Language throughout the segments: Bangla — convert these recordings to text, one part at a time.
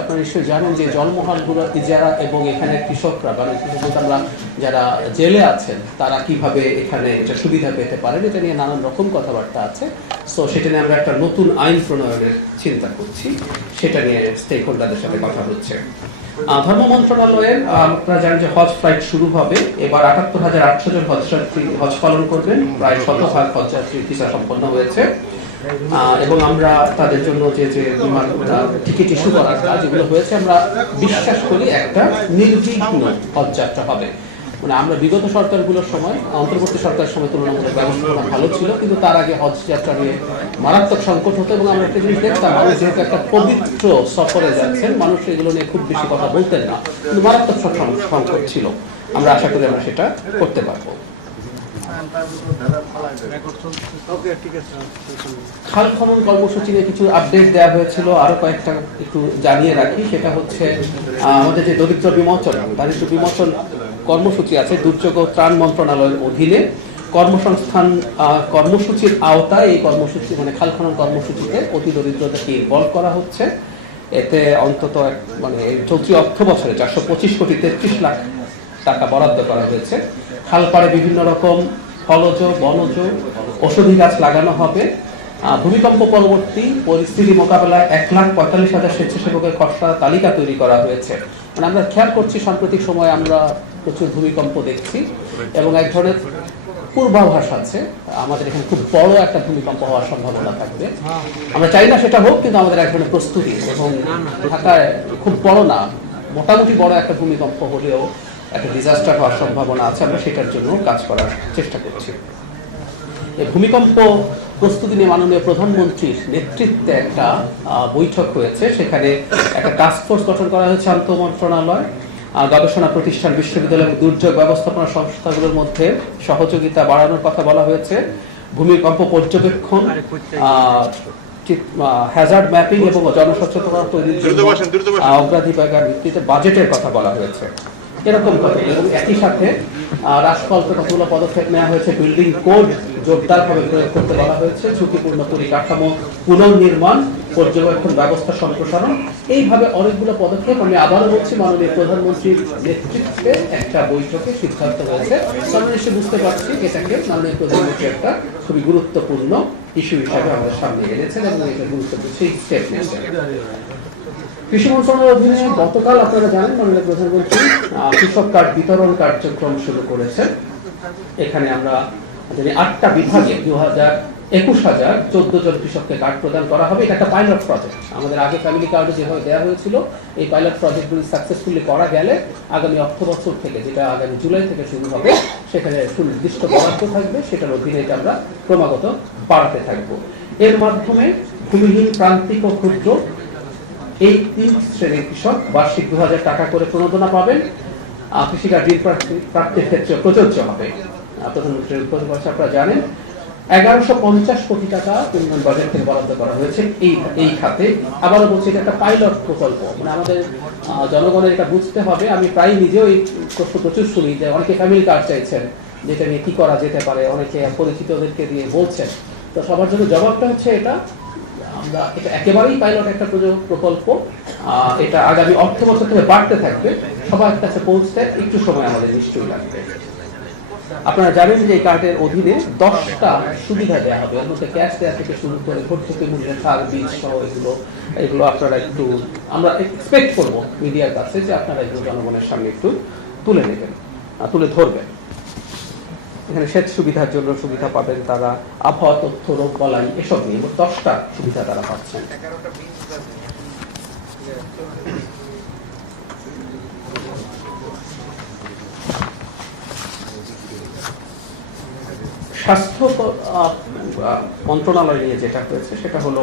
আপনারা নিশ্চয়ই জানেন যে জলমহলগুলোর ইজারা এবং এখানে কৃষকরা বা আমরা যারা জেলে আছেন তারা কিভাবে এখানে এটা সুবিধা পেতে পারেন, এটা নিয়ে নানান রকম কথাবার্তা আছে। সো সেটা নিয়ে আমরা একটা নতুন আইন প্রণয়নের চিন্তা করছি, সেটা নিয়ে স্টেক হোল্ডারদের সাথে কথা হচ্ছে। ধর্ম মন্ত্রণালয়ের আপনারা জানেন যে হজ ফ্লাইট শুরু হবে। এবার ৭৮,৮০০ জন হজযাত্রী হজ পালন করবেন, প্রায় ১০০,০০০ হজযাত্রীর ভিসা সম্পন্ন হয়েছে। এবং আমরা তাদের জন্য যে বিমান টিকিট ইস্যু করার কাজ যেগুলো হয়েছে, আমরা বিশ্বাস করি একটা নির্বিঘ্ন হজযাত্রা হবে। মানে আমরা বিগত সরকারগুলোর সময়, অন্তর্বর্তী সরকারের সময় তুলনামূলক ব্যবস্থাপনা ভালো ছিল, কিন্তু তার আগে হজ যাত্রা নিয়ে মারাত্মক সংকট হতো। এবং আমরা একটা জিনিস দেখতাম, মানুষ যেহেতু একটা পবিত্র সফরে যাচ্ছেন, মানুষ এগুলো নিয়ে খুব বেশি কথা বলতেন না, কিন্তু মারাত্মক সংকট ছিল। আমরা আশা করি আমরা সেটা করতে পারবো। খাল খনন কর্মসূচি নিয়ে কিছু আপডেট দেওয়া হয়েছিল, আরো কয়েকটা একটু জানিয়ে রাখি। সেটা হচ্ছে আমাদের যে দারিদ্র বিমোচন কর্মসূচি আছে দুর্যোগ ও ত্রাণ মন্ত্রণালয়ের অধীনে কর্মসংস্থান কর্মসূচির আওতায় এই কর্মসূচি মানে খাল খনন কর্মসূচিতে অতি দরিদ্রতাকে ইনভলভ করা হচ্ছে। এতে অন্তত মানে চলতি অর্থ বছরে ৪২৫ কোটি ৩৩ লাখ টাকা বরাদ্দ করা হয়েছে। খালপাড়ে বিভিন্ন রকম ফলজ বনজ ঔষধি গাছ লাগানো হবে। ভূমিকম্প পরবর্তী পরিস্থিতি মোকাবেলায় ১,৪৫,০০০ স্বেচ্ছাসেবকের খসড়া তালিকা তৈরি করা হয়েছে। মানে আমরা খেয়াল করছি সাম্প্রতিক সময়ে আমরা প্রচুর ভূমিকম্প দেখছি এবং এক ধরনের পূর্বাভাস আছে আমাদের এখানে খুব বড় একটা ভূমিকম্প হওয়ার সম্ভাবনা থাকবে। আমরা চাই না সেটা হোক, কিন্তু আমাদের এক ধরনের প্রস্তুতি এবং ঢাকায় খুব বড় না, মোটামুটি বড় একটা ভূমিকম্প হলেও একটা ডিজাস্টার হওয়ার সম্ভাবনা আছে, আমরা সেটার জন্য কাজ করার চেষ্টা করছি। এই ভূমিকম্প প্রস্তুতি নিয়ে মাননীয় প্রধানমন্ত্রীর নেতৃত্বে একটা বৈঠক হয়েছে। সেখানে একটা টাস্ক ফোর্স গঠন করা হয়েছে আন্তঃ মন্ত্রণালয়, গবেষণা প্রতিষ্ঠান, বিশ্ববিদ্যালয় এবং দুর্যোগ ব্যবস্থাপনা সংস্থাগুলোর মধ্যে সহযোগিতা বাড়ানোর কথা বলা হয়েছে। ভূমিকম্প পর্যবেক্ষণ, হ্যাজার্ড ম্যাপিং এবং জনসচেতনতা তৈরির জন্য অগ্রাধিকার ভিত্তিতে বাজেটের কথা বলা হয়েছে। এরকম কথা। এবং একই সাথে রাষ্ট্রকল্পে কতগুলো পদক্ষেপ নেওয়া হয়েছে। বিল্ডিং কোড জোরদারভাবে প্রয়োগ করতে বলা হয়েছে, ঝুঁকিপূর্ণ পরিকাঠামো পুনর্নির্মাণ, পর্যবেক্ষণ ব্যবস্থা সম্প্রসারণ, এইভাবে অনেকগুলো পদক্ষেপ আমি আবারও বলছি মাননীয় প্রধানমন্ত্রীর নেতৃত্বে একটা বৈঠকে সিদ্ধান্ত হয়েছে। আমরা নিশ্চয়ই বুঝতে পারছি এটাকে মাননীয় প্রধানমন্ত্রী একটা খুবই গুরুত্বপূর্ণ ইস্যু হিসাবে আমাদের সামনে এনেছেন এবং এটা গুরুত্বপূর্ণ সেই স্টেপ নিয়েছেন। কৃষি মন্ত্রণালয়ের অধীনে গতকাল আপনারা জানেন মাননীয় প্রধানমন্ত্রী কৃষক কার্ড বিতরণ কার্যক্রম শুরু করেছেন। এখানে আমরা ৮টা বিভাগে ২,২১,০১৪ জন কৃষককে কার্ড প্রদান করা হবে। এটা একটা পাইলট প্রজেক্ট। আমাদের আগে ফ্যামিলি কার্ডে যেভাবে দেওয়া হয়েছিল, এই পাইলট প্রজেক্টগুলি সাকসেসফুলি করা গেলে আগামী অর্থ বছর থেকে, যেটা আগামী জুলাই থেকে শুরু হবে, সেখানে সুনির্দিষ্ট বরাদ্দ থাকবে, সেটার অধীনে আমরা ক্রমাগত বাড়াতে থাকবো। এর মাধ্যমে ভূমিহীন, প্রান্তিক ও ক্ষুদ্র এই ৩ শ্রেণীর কৃষক বার্ষিক ২,০০০ টাকা করে প্রণোদনা পাবেন। কৃষিকাজ ঋণ প্রাপ্তির ক্ষেত্রে প্রযোজ্য হবে। প্রধানমন্ত্রীর উদ্বোধন আপনারা জানেন ১১৫০ কোটি টাকা উন্নয়ন বাজেট থেকে বরাদ্দ করা হয়েছে এই খাতে। আবারও বলছি, এটা একটা পাইলট প্রকল্প। মানে আমাদের জনগণের এটা বুঝতে হবে। আমি প্রায় নিজেও এই প্রশ্ন প্রচুর শুনি যে অনেকে ফ্যামিলি কার্ড চাইছেন, যেটা নিয়ে কি করা যেতে পারে, অনেকে পরিচিতদেরকে দিয়ে বলছেন। তো সবার জন্য জবাবটা হচ্ছে এটা একেবারেই পাইলট একটা প্রকল্প। এটা আগামী অর্থ বছর থেকে বাড়তে থাকবে। সবার কাছে পৌঁছতে একটু সময় আমাদের নিশ্চয়ই লাগবে। আপনারা জানেন যে এই কার্ডের অধীনে 10টা সুবিধা দেওয়া হবে। এর মধ্যে ক্যাশ দেওয়া থেকে শুরু করে ভর্তুকি মূল্যের সার, বীজ সহ এগুলো আপনারা একটু, আমরা এক্সপেক্ট করব মিডিয়ার কাছে যে আপনারা এগুলো জনগণের সামনে একটু তুলে নেবেন, তুলে ধরবেন। এখানে সেচ সুবিধার জন্য সুবিধা পাবেন তারা, আবহাওয়া তথ্য, রোগ বালাই, এসব নিয়ে 10টা সুবিধা তারা পাচ্ছেন। স্বাস্থ্য মন্ত্রণালয় নিয়ে যেটা হয়েছে সেটা হলো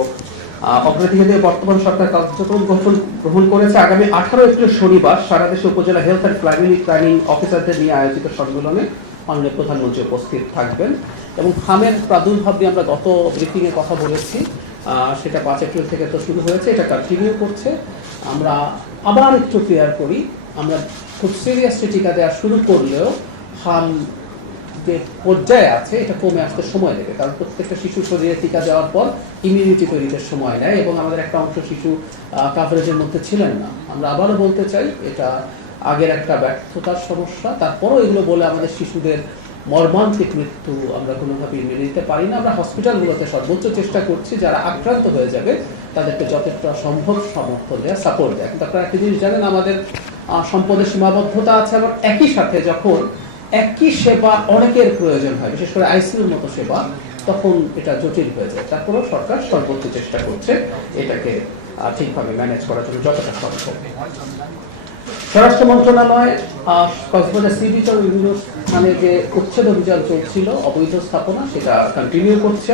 অগ্রাধিকার দিয়ে বর্তমান সরকার কার্যক্রম গ্রহণ করেছে। আগামী 18 এপ্রিল শনিবার সারা দেশে উপজেলা হেলথ অ্যান্ড প্ল্যানিং অফিসারদের নিয়ে আয়োজিত সম্মেলনে মাননীয় প্রধানমন্ত্রী উপস্থিত থাকবেন। এবং খামের প্রাদুর্ভাব নিয়ে আমরা গত ব্রিফিংয়ে কথা বলেছি, সেটা 5 এপ্রিল থেকে তো শুরু হয়েছে, এটা কন্টিনিউ করছে। আমরা আবার একটু ক্লিয়ার করি, আমরা খুব সিরিয়াসলি টিকা দেওয়া শুরু করলেও খাম যে পর্যায়ে আছে এটা কমে আসতে সময় দেবে, কারণ প্রত্যেকটা শিশু শরীরে টিকা দেওয়ার পর ইমিউনিটি তৈরিতে সময় নেয় এবং আমাদের একটা অংশ শিশু কাভারেজের মধ্যে ছিলেন না। আমরা আবারও বলতে চাই এটা আগের একটা ব্যর্থতার সমস্যা, তারপরও এগুলো বলে আমাদের শিশুদের মর্মান্তিক মৃত্যু আমরা কোনোভাবেই মেনে নিতে পারি না। আমরা হসপিটালগুলোতে সর্বোচ্চ চেষ্টা করছি যারা আক্রান্ত হয়ে যাবে তাদেরকে যথেষ্ট সম্ভব সমর্থন দেওয়া, সাপোর্ট দেওয়া। কিন্তু আপনারা একটা জিনিস জানেন, আমাদের সম্পদের সীমাবদ্ধতা আছে, আবার একই সাথে যখন একই সেবা অনেকের প্রয়োজন হয়, বিশেষ করে আইসিইউর মতো সেবা, তখন এটা জটিল হয়ে যায়। তারপরেও সরকার সর্বোচ্চ চেষ্টা করছে এটাকে ঠিকভাবে ম্যানেজ করার জন্য যতটা সম্ভব। স্বরাষ্ট্র মন্ত্রণালয় কক্সবাজার সি বিচ ও বিভিন্ন স্থানে যে উচ্ছেদ অভিযান চলছিল অবৈধ স্থাপনা, সেটা কন্টিনিউ করছে।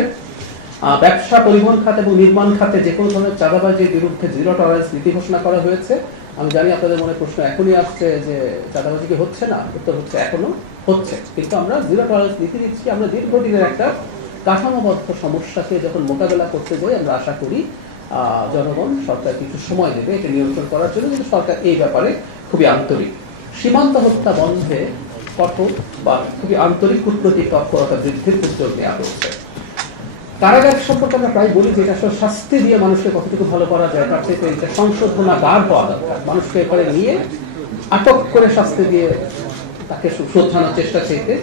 ব্যবসা, পরিবহন খাত এবং নির্মাণ খাতে যে কোনো ধরনের চাঁদাবাজির বিরুদ্ধে জিরো টলারেন্স নীতি ঘোষণা করা হয়েছে। আমি জানি আপনাদের মনে প্রশ্ন এখনই আসছে যে চাঁদাবাজি কি হচ্ছে না, উত্তর হচ্ছে এখনো হচ্ছে, কিন্তু আমরা জিরো টলারেন্স নীতি দিচ্ছি। আমরা দীর্ঘদিনের একটা কাঠামোবদ্ধ সমস্যাকে যখন মোকাবেলা করতে যাই, আমরা আশা করি জনগণ সরকার কিছু সময় দেবে এটা নিয়ন্ত্রণ করার জন্য, কিন্তু সরকার এই ব্যাপারে খুবই আন্তরিক। সীমান্ত হত্যা বন্ধে কঠোর বা খুবই আন্তরিক কূটনৈতিক তৎপরতা বৃদ্ধির উদ্যোগ নেওয়া হচ্ছে। কারাগার সম্পর্কে আমরা প্রায় বলি যে এটা আসলে শাস্তি দিয়ে মানুষকে কতটুকু ভালো করা যায় তার থেকে এটা সংশোধনাগার হওয়া দরকার। মানুষকে এবারে নিয়ে আটক করে শাস্তি দিয়ে তাকে শোধরানোর চেষ্টা চাইতে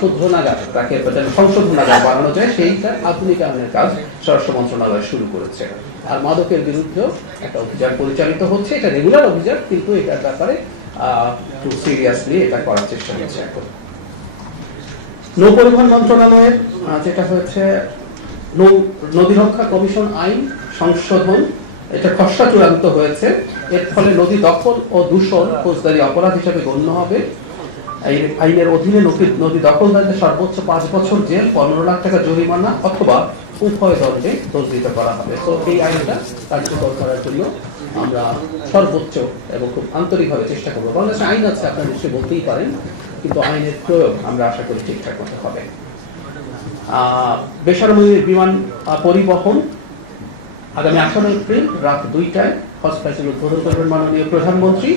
শোধনাগার, তাকে সংশোধনাগার বানানো যায় সেইটা আধুনিকায়নের কাজ স্বরাষ্ট্র মন্ত্রণালয় শুরু করেছে। আর মাদকের বিরুদ্ধেও একটা অভিযান পরিচালিত হচ্ছে, এটা রেগুলার অভিযান, কিন্তু এটার ব্যাপারে খুব সিরিয়াসলি এটা করার চেষ্টা হচ্ছে এখন। নৌ পরিবহন মন্ত্রণালয়ের যেটা হয়েছে নদী রক্ষা কমিশন আইন সংশোধন, এটা খসড়া চূড়ান্ত হয়েছে। এর ফলে নদী দখল ও দূষণ ফৌজদারি অপরাধ হিসেবে গণ্য হবে। এই আইনের অধীনে নদী দখলদারদের সর্বোচ্চ 5 বছর জেল, 15 লাখ টাকা জরিমানা অথবা উভয় দণ্ডে দণ্ডিত করা হবে। তো এই আইনটা কার্যকর করার জন্য আমরা সর্বোচ্চ এবং খুব আন্তরিকভাবে চেষ্টা করবো। বাংলাদেশে আইন আছে, আপনারা নিশ্চয়ই বলতেই পারেন, কিন্তু আইনের প্রয়োগ আমরা আশা করি ঠিকঠাক মতো হবে। বেসামরিক বিমান পরিবহন আগামী 18 এপ্রিল রাত 2টায় হজ ফ্লাইটের উদ্বোধন করবেন মাননীয় প্রধানমন্ত্রী।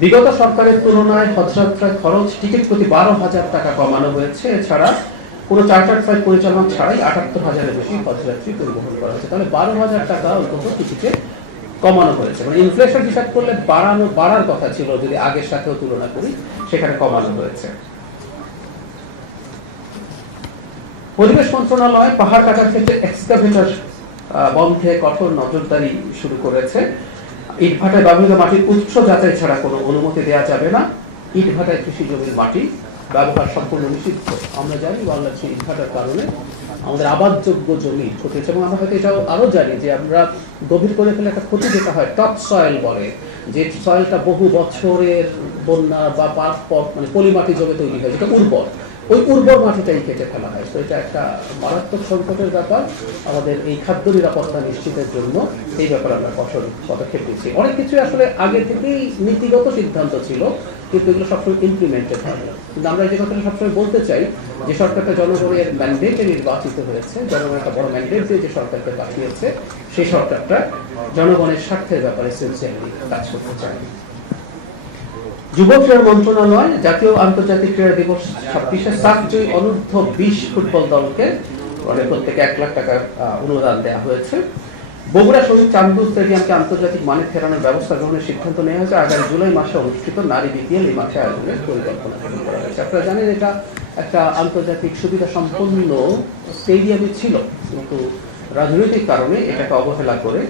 বিগত সরকারের তুলনায় হজযাত্রার খরচ টিকিট প্রতি 12,000 টাকা কমানো হয়েছে। এছাড়া কোনো চার্টার ফ্লাইট পরিচালনা ছাড়াই 78,000-এর বেশি হজযাত্রী পরিবহন করা হয়েছে। তাহলে 12,000 টাকা অন্তত টিকিটে কমানো হয়েছে। মানে ইনফ্লেশন হিসাব করলে বাড়ার কথা ছিল, যদি আগের সাথেও তুলনা করি, সেখানে কমানো হয়েছে। পরিবেশ মন্ত্রণালয় পাহাড় কাটার ক্ষেত্রে এক্সকাভেটর বন্ধে কঠোর নজরদারি শুরু করেছে। ইটভাটায় ব্যবহৃত মাটির উৎস যাচাই ছাড়া কোনো অনুমতি দেওয়া যাবে না। ইটভাটায় কৃষি জমির মাটি ব্যবহার সম্পূর্ণ নিষিদ্ধ। আমরা জানি বাংলাদেশে ইটভাটার কারণে আমাদের আবাদযোগ্য জমি ক্ষতি হচ্ছে, এবং আমরা হয়তো এটাও আরো জানি যে আমরা গভীর করে ফেলে একটা ক্ষতি যেটা হয় টপ সয়েল বলে, যে সয়েলটা বহু বছরের বন্যা বা মানে পলিমাটি জমে তৈরি হয়, যেটা উর্বর, ওই উর্বর মাটিটাই কেটে ফেলা হয়। তো এটা একটা মারাত্মক সংকটের ব্যাপার। আমাদের এই খাদ্য নিরাপত্তা নিশ্চিতের জন্য এই ব্যাপারে আমরা কঠোর পদক্ষেপ নিচ্ছি। অনেক কিছু আসলে আগে থেকেই নীতিগত সিদ্ধান্ত ছিল, কিন্তু এগুলো সবসময় ইমপ্লিমেন্টেড হয় না। কিন্তু আমরা যে কথাটা সবসময় বলতে চাই, যে সরকারটা জনগণের ম্যান্ডেটে নির্বাচিত হয়েছে, জনগণ একটা বড় ম্যান্ডেট দিয়ে যে সরকারকে পাঠিয়েছে, সেই সরকারটা জনগণের স্বার্থের ব্যাপারে সিনসিয়ারলি কাজ করতে চায়। যুব ক্রীড়া মন্ত্রণালয় জাতীয় আন্তর্জাতিক ক্রীড়া দিবস 26-এ সাফজয়ী অনূর্ধ্ব 20 ফুটবল দলকে প্রত্যেকে 1 লাখ টাকার অনুদান দেওয়া হয়েছে। বগুড়া শহীদ চান্দু স্টেডিয়ামকে আন্তর্জাতিক মানে ফেরানোর ব্যবস্থা গ্রহণের সিদ্ধান্ত নেওয়া হয়েছে। আগামী জুলাই মাসে অনুষ্ঠিত নারী বিপিএল এই মাঠে আয়োজনের পরিকল্পনা গ্রহণ করা হয়েছে। আপনারা জানেন এটা একটা আন্তর্জাতিক সুবিধা সম্পন্ন স্টেডিয়ামে ছিল, কিন্তু রাজনৈতিক কারণে এটাকে অবহেলা করে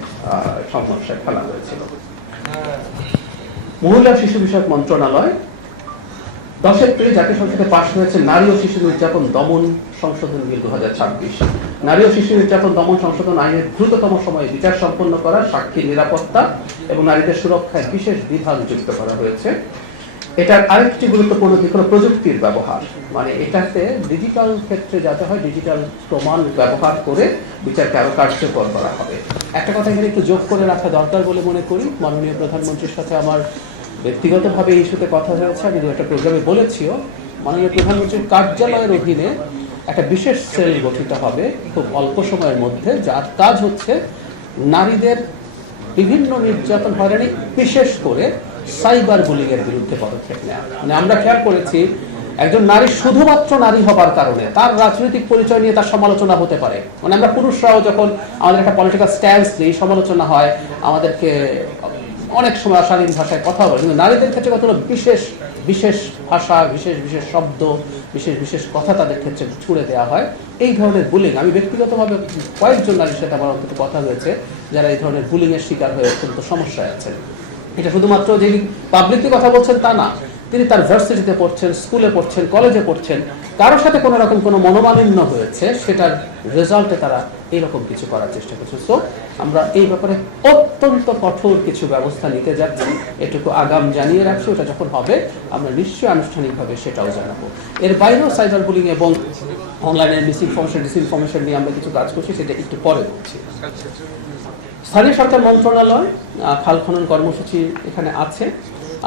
সমস্যায় ফেলা হয়েছিল। মহিলা শিশু বিষয়ক মন্ত্রণালয় 10 এপ্রিল জাতীয় সংসদে পাশ হয়েছে নারী ও শিশু নির্যাতন দমন সংশোধন বিল 2026। নারী ও শিশু নির্যাতন দমন সংশোধন আইনের দ্রুততম সময়ে বিচার সম্পন্ন করা, সাক্ষীর নিরাপত্তা এবং নারীদের সুরক্ষায় বিশেষ বিধান যুক্ত করা হয়েছে। এটার আরেকটি গুরুত্বপূর্ণ দিক হলো প্রযুক্তির ব্যবহার। মানে এটাতে ডিজিটাল ক্ষেত্রে যাতে হয়, ডিজিটাল প্রমাণ ব্যবহার করে বিচারকে আরো কার্যকর করা হবে। একটা কথা এখানে একটু যোগ করে রাখা দরকার বলে মনে করি। মাননীয় প্রধানমন্ত্রীর সাথে আমার ব্যক্তিগতভাবে এই ইস্যুতে কথা হয়েছে, আমি একটা প্রোগ্রামে বলেছিও। মাননীয় প্রধানমন্ত্রীর কার্যালয়ের অধীনে একটা বিশেষ সেল গঠিত হবে খুব অল্প সময়ের মধ্যে, যার কাজ হচ্ছে নারীদের বিভিন্ন নির্যাতন হয়রানি, বিশেষ করে সাইবার বুলিং এর বিরুদ্ধে পদক্ষেপ নেওয়া। মানে আমরা খেয়াল করেছি একজন নারী শুধুমাত্র নারী হবার কারণে তার রাজনৈতিক পরিচয় নিয়ে তার সমালোচনা হতে পারে। মানে আমরা পুরুষরাও যখন আমাদের একটা পলিটিক্যাল স্ট্যান্স নিয়ে সমালোচনা হয়, আমাদেরকে অনেক সময় অশালীন ভাষায় কথা বলে, কিন্তু নারীদের ক্ষেত্রে কতগুলো বিশেষ বিশেষ ভাষা, বিশেষ বিশেষ শব্দ, বিশেষ বিশেষ কথা তাদের ক্ষেত্রে ছুড়ে দেওয়া হয়। এই ধরনের বুলিং, আমি ব্যক্তিগতভাবে কয়েকজন নারীর সাথে আমার অন্তত কথা হয়েছে যারা এই ধরনের বুলিং এর শিকার হয়ে অত্যন্ত সমস্যায় আছেন। এটা শুধুমাত্র যিনি পাবলিকলি কথা বলছেন তা না, তিনি তার ভার্সিটিতে পড়ছেন, স্কুলে পড়ছেন, কলেজে পড়ছেন, কারোর সাথে কোনো রকম কোনো মনোমালিন্য হয়েছে, সেটার রেজাল্টে তারা এইরকম কিছু করার চেষ্টা করছে। সো আমরা এই ব্যাপারে অত্যন্ত কঠোর কিছু ব্যবস্থা নিতে যাচ্ছি, এটুকু আগাম জানিয়ে রাখছি। ওটা যখন হবে আমরা নিশ্চয়ই আনুষ্ঠানিকভাবে সেটাও জানাবো। এর বাইরেও সাইবার বুলিং এবং অনলাইনের মিসইনফরমেশন, ডিসইনফরমেশন নিয়ে আমরা কিছু কাজ করছি, সেটা একটু পরে বলছি। স্থানীয় সরকার মন্ত্রণালয় খাল খনন কর্মসূচি এখানে আছে।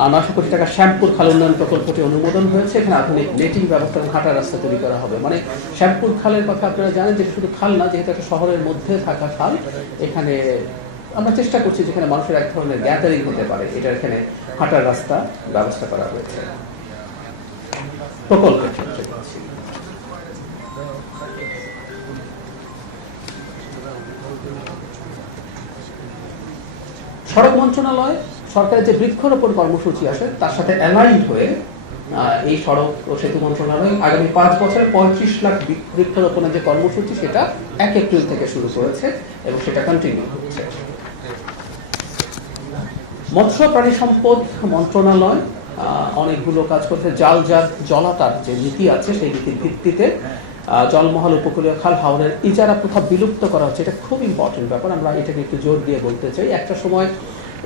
900 কোটি টাকা শ্যামপুর খাল উন্নয়ন প্রকল্পটি অনুমোদন হয়েছে। এখানে আধুনিক নেটিং ব্যবস্থা এবং হাঁটার রাস্তা তৈরি করা হবে। মানে শ্যামপুর খালের কথা আপনারা জানেন যে শুধু খাল না, যেহেতু একটা শহরের মধ্যে থাকা খাল, এখানে আমরা চেষ্টা করছি যেখানে মানুষের এক ধরনের গ্যাদারিং হতে পারে, এটা এখানে হাঁটার রাস্তা ব্যবস্থা করা হয়েছে প্রকল্পের ক্ষেত্রে। সড়ক মন্ত্রণালয় সরকারের যে বৃক্ষরোপণ কর্মসূচি আছে তার সাথে অ্যালাইন্ড হয়ে এই সড়ক ও সেতু মন্ত্রণালয় আগামী 5 বছরে 35 লাখ বৃক্ষরোপণের যে কর্মসূচি সেটা 1 এপ্রিল থেকে শুরু করেছে এবং সেটা কন্টিনিউ হচ্ছে। মৎস্য প্রাণী সম্পদ মন্ত্রণালয় অনেকগুলো কাজ করছে। জলাতার যে নীতি আছে সেই নীতির ভিত্তিতে জলমহল, উপকূলীয় খাল, হাওরের ইজারা প্রথা বিলুপ্ত করা হচ্ছে। এটা খুব ইম্পর্টেন্ট ব্যাপার, আমরা এটাকে একটু জোর দিয়ে বলতে চাই। একটা সময়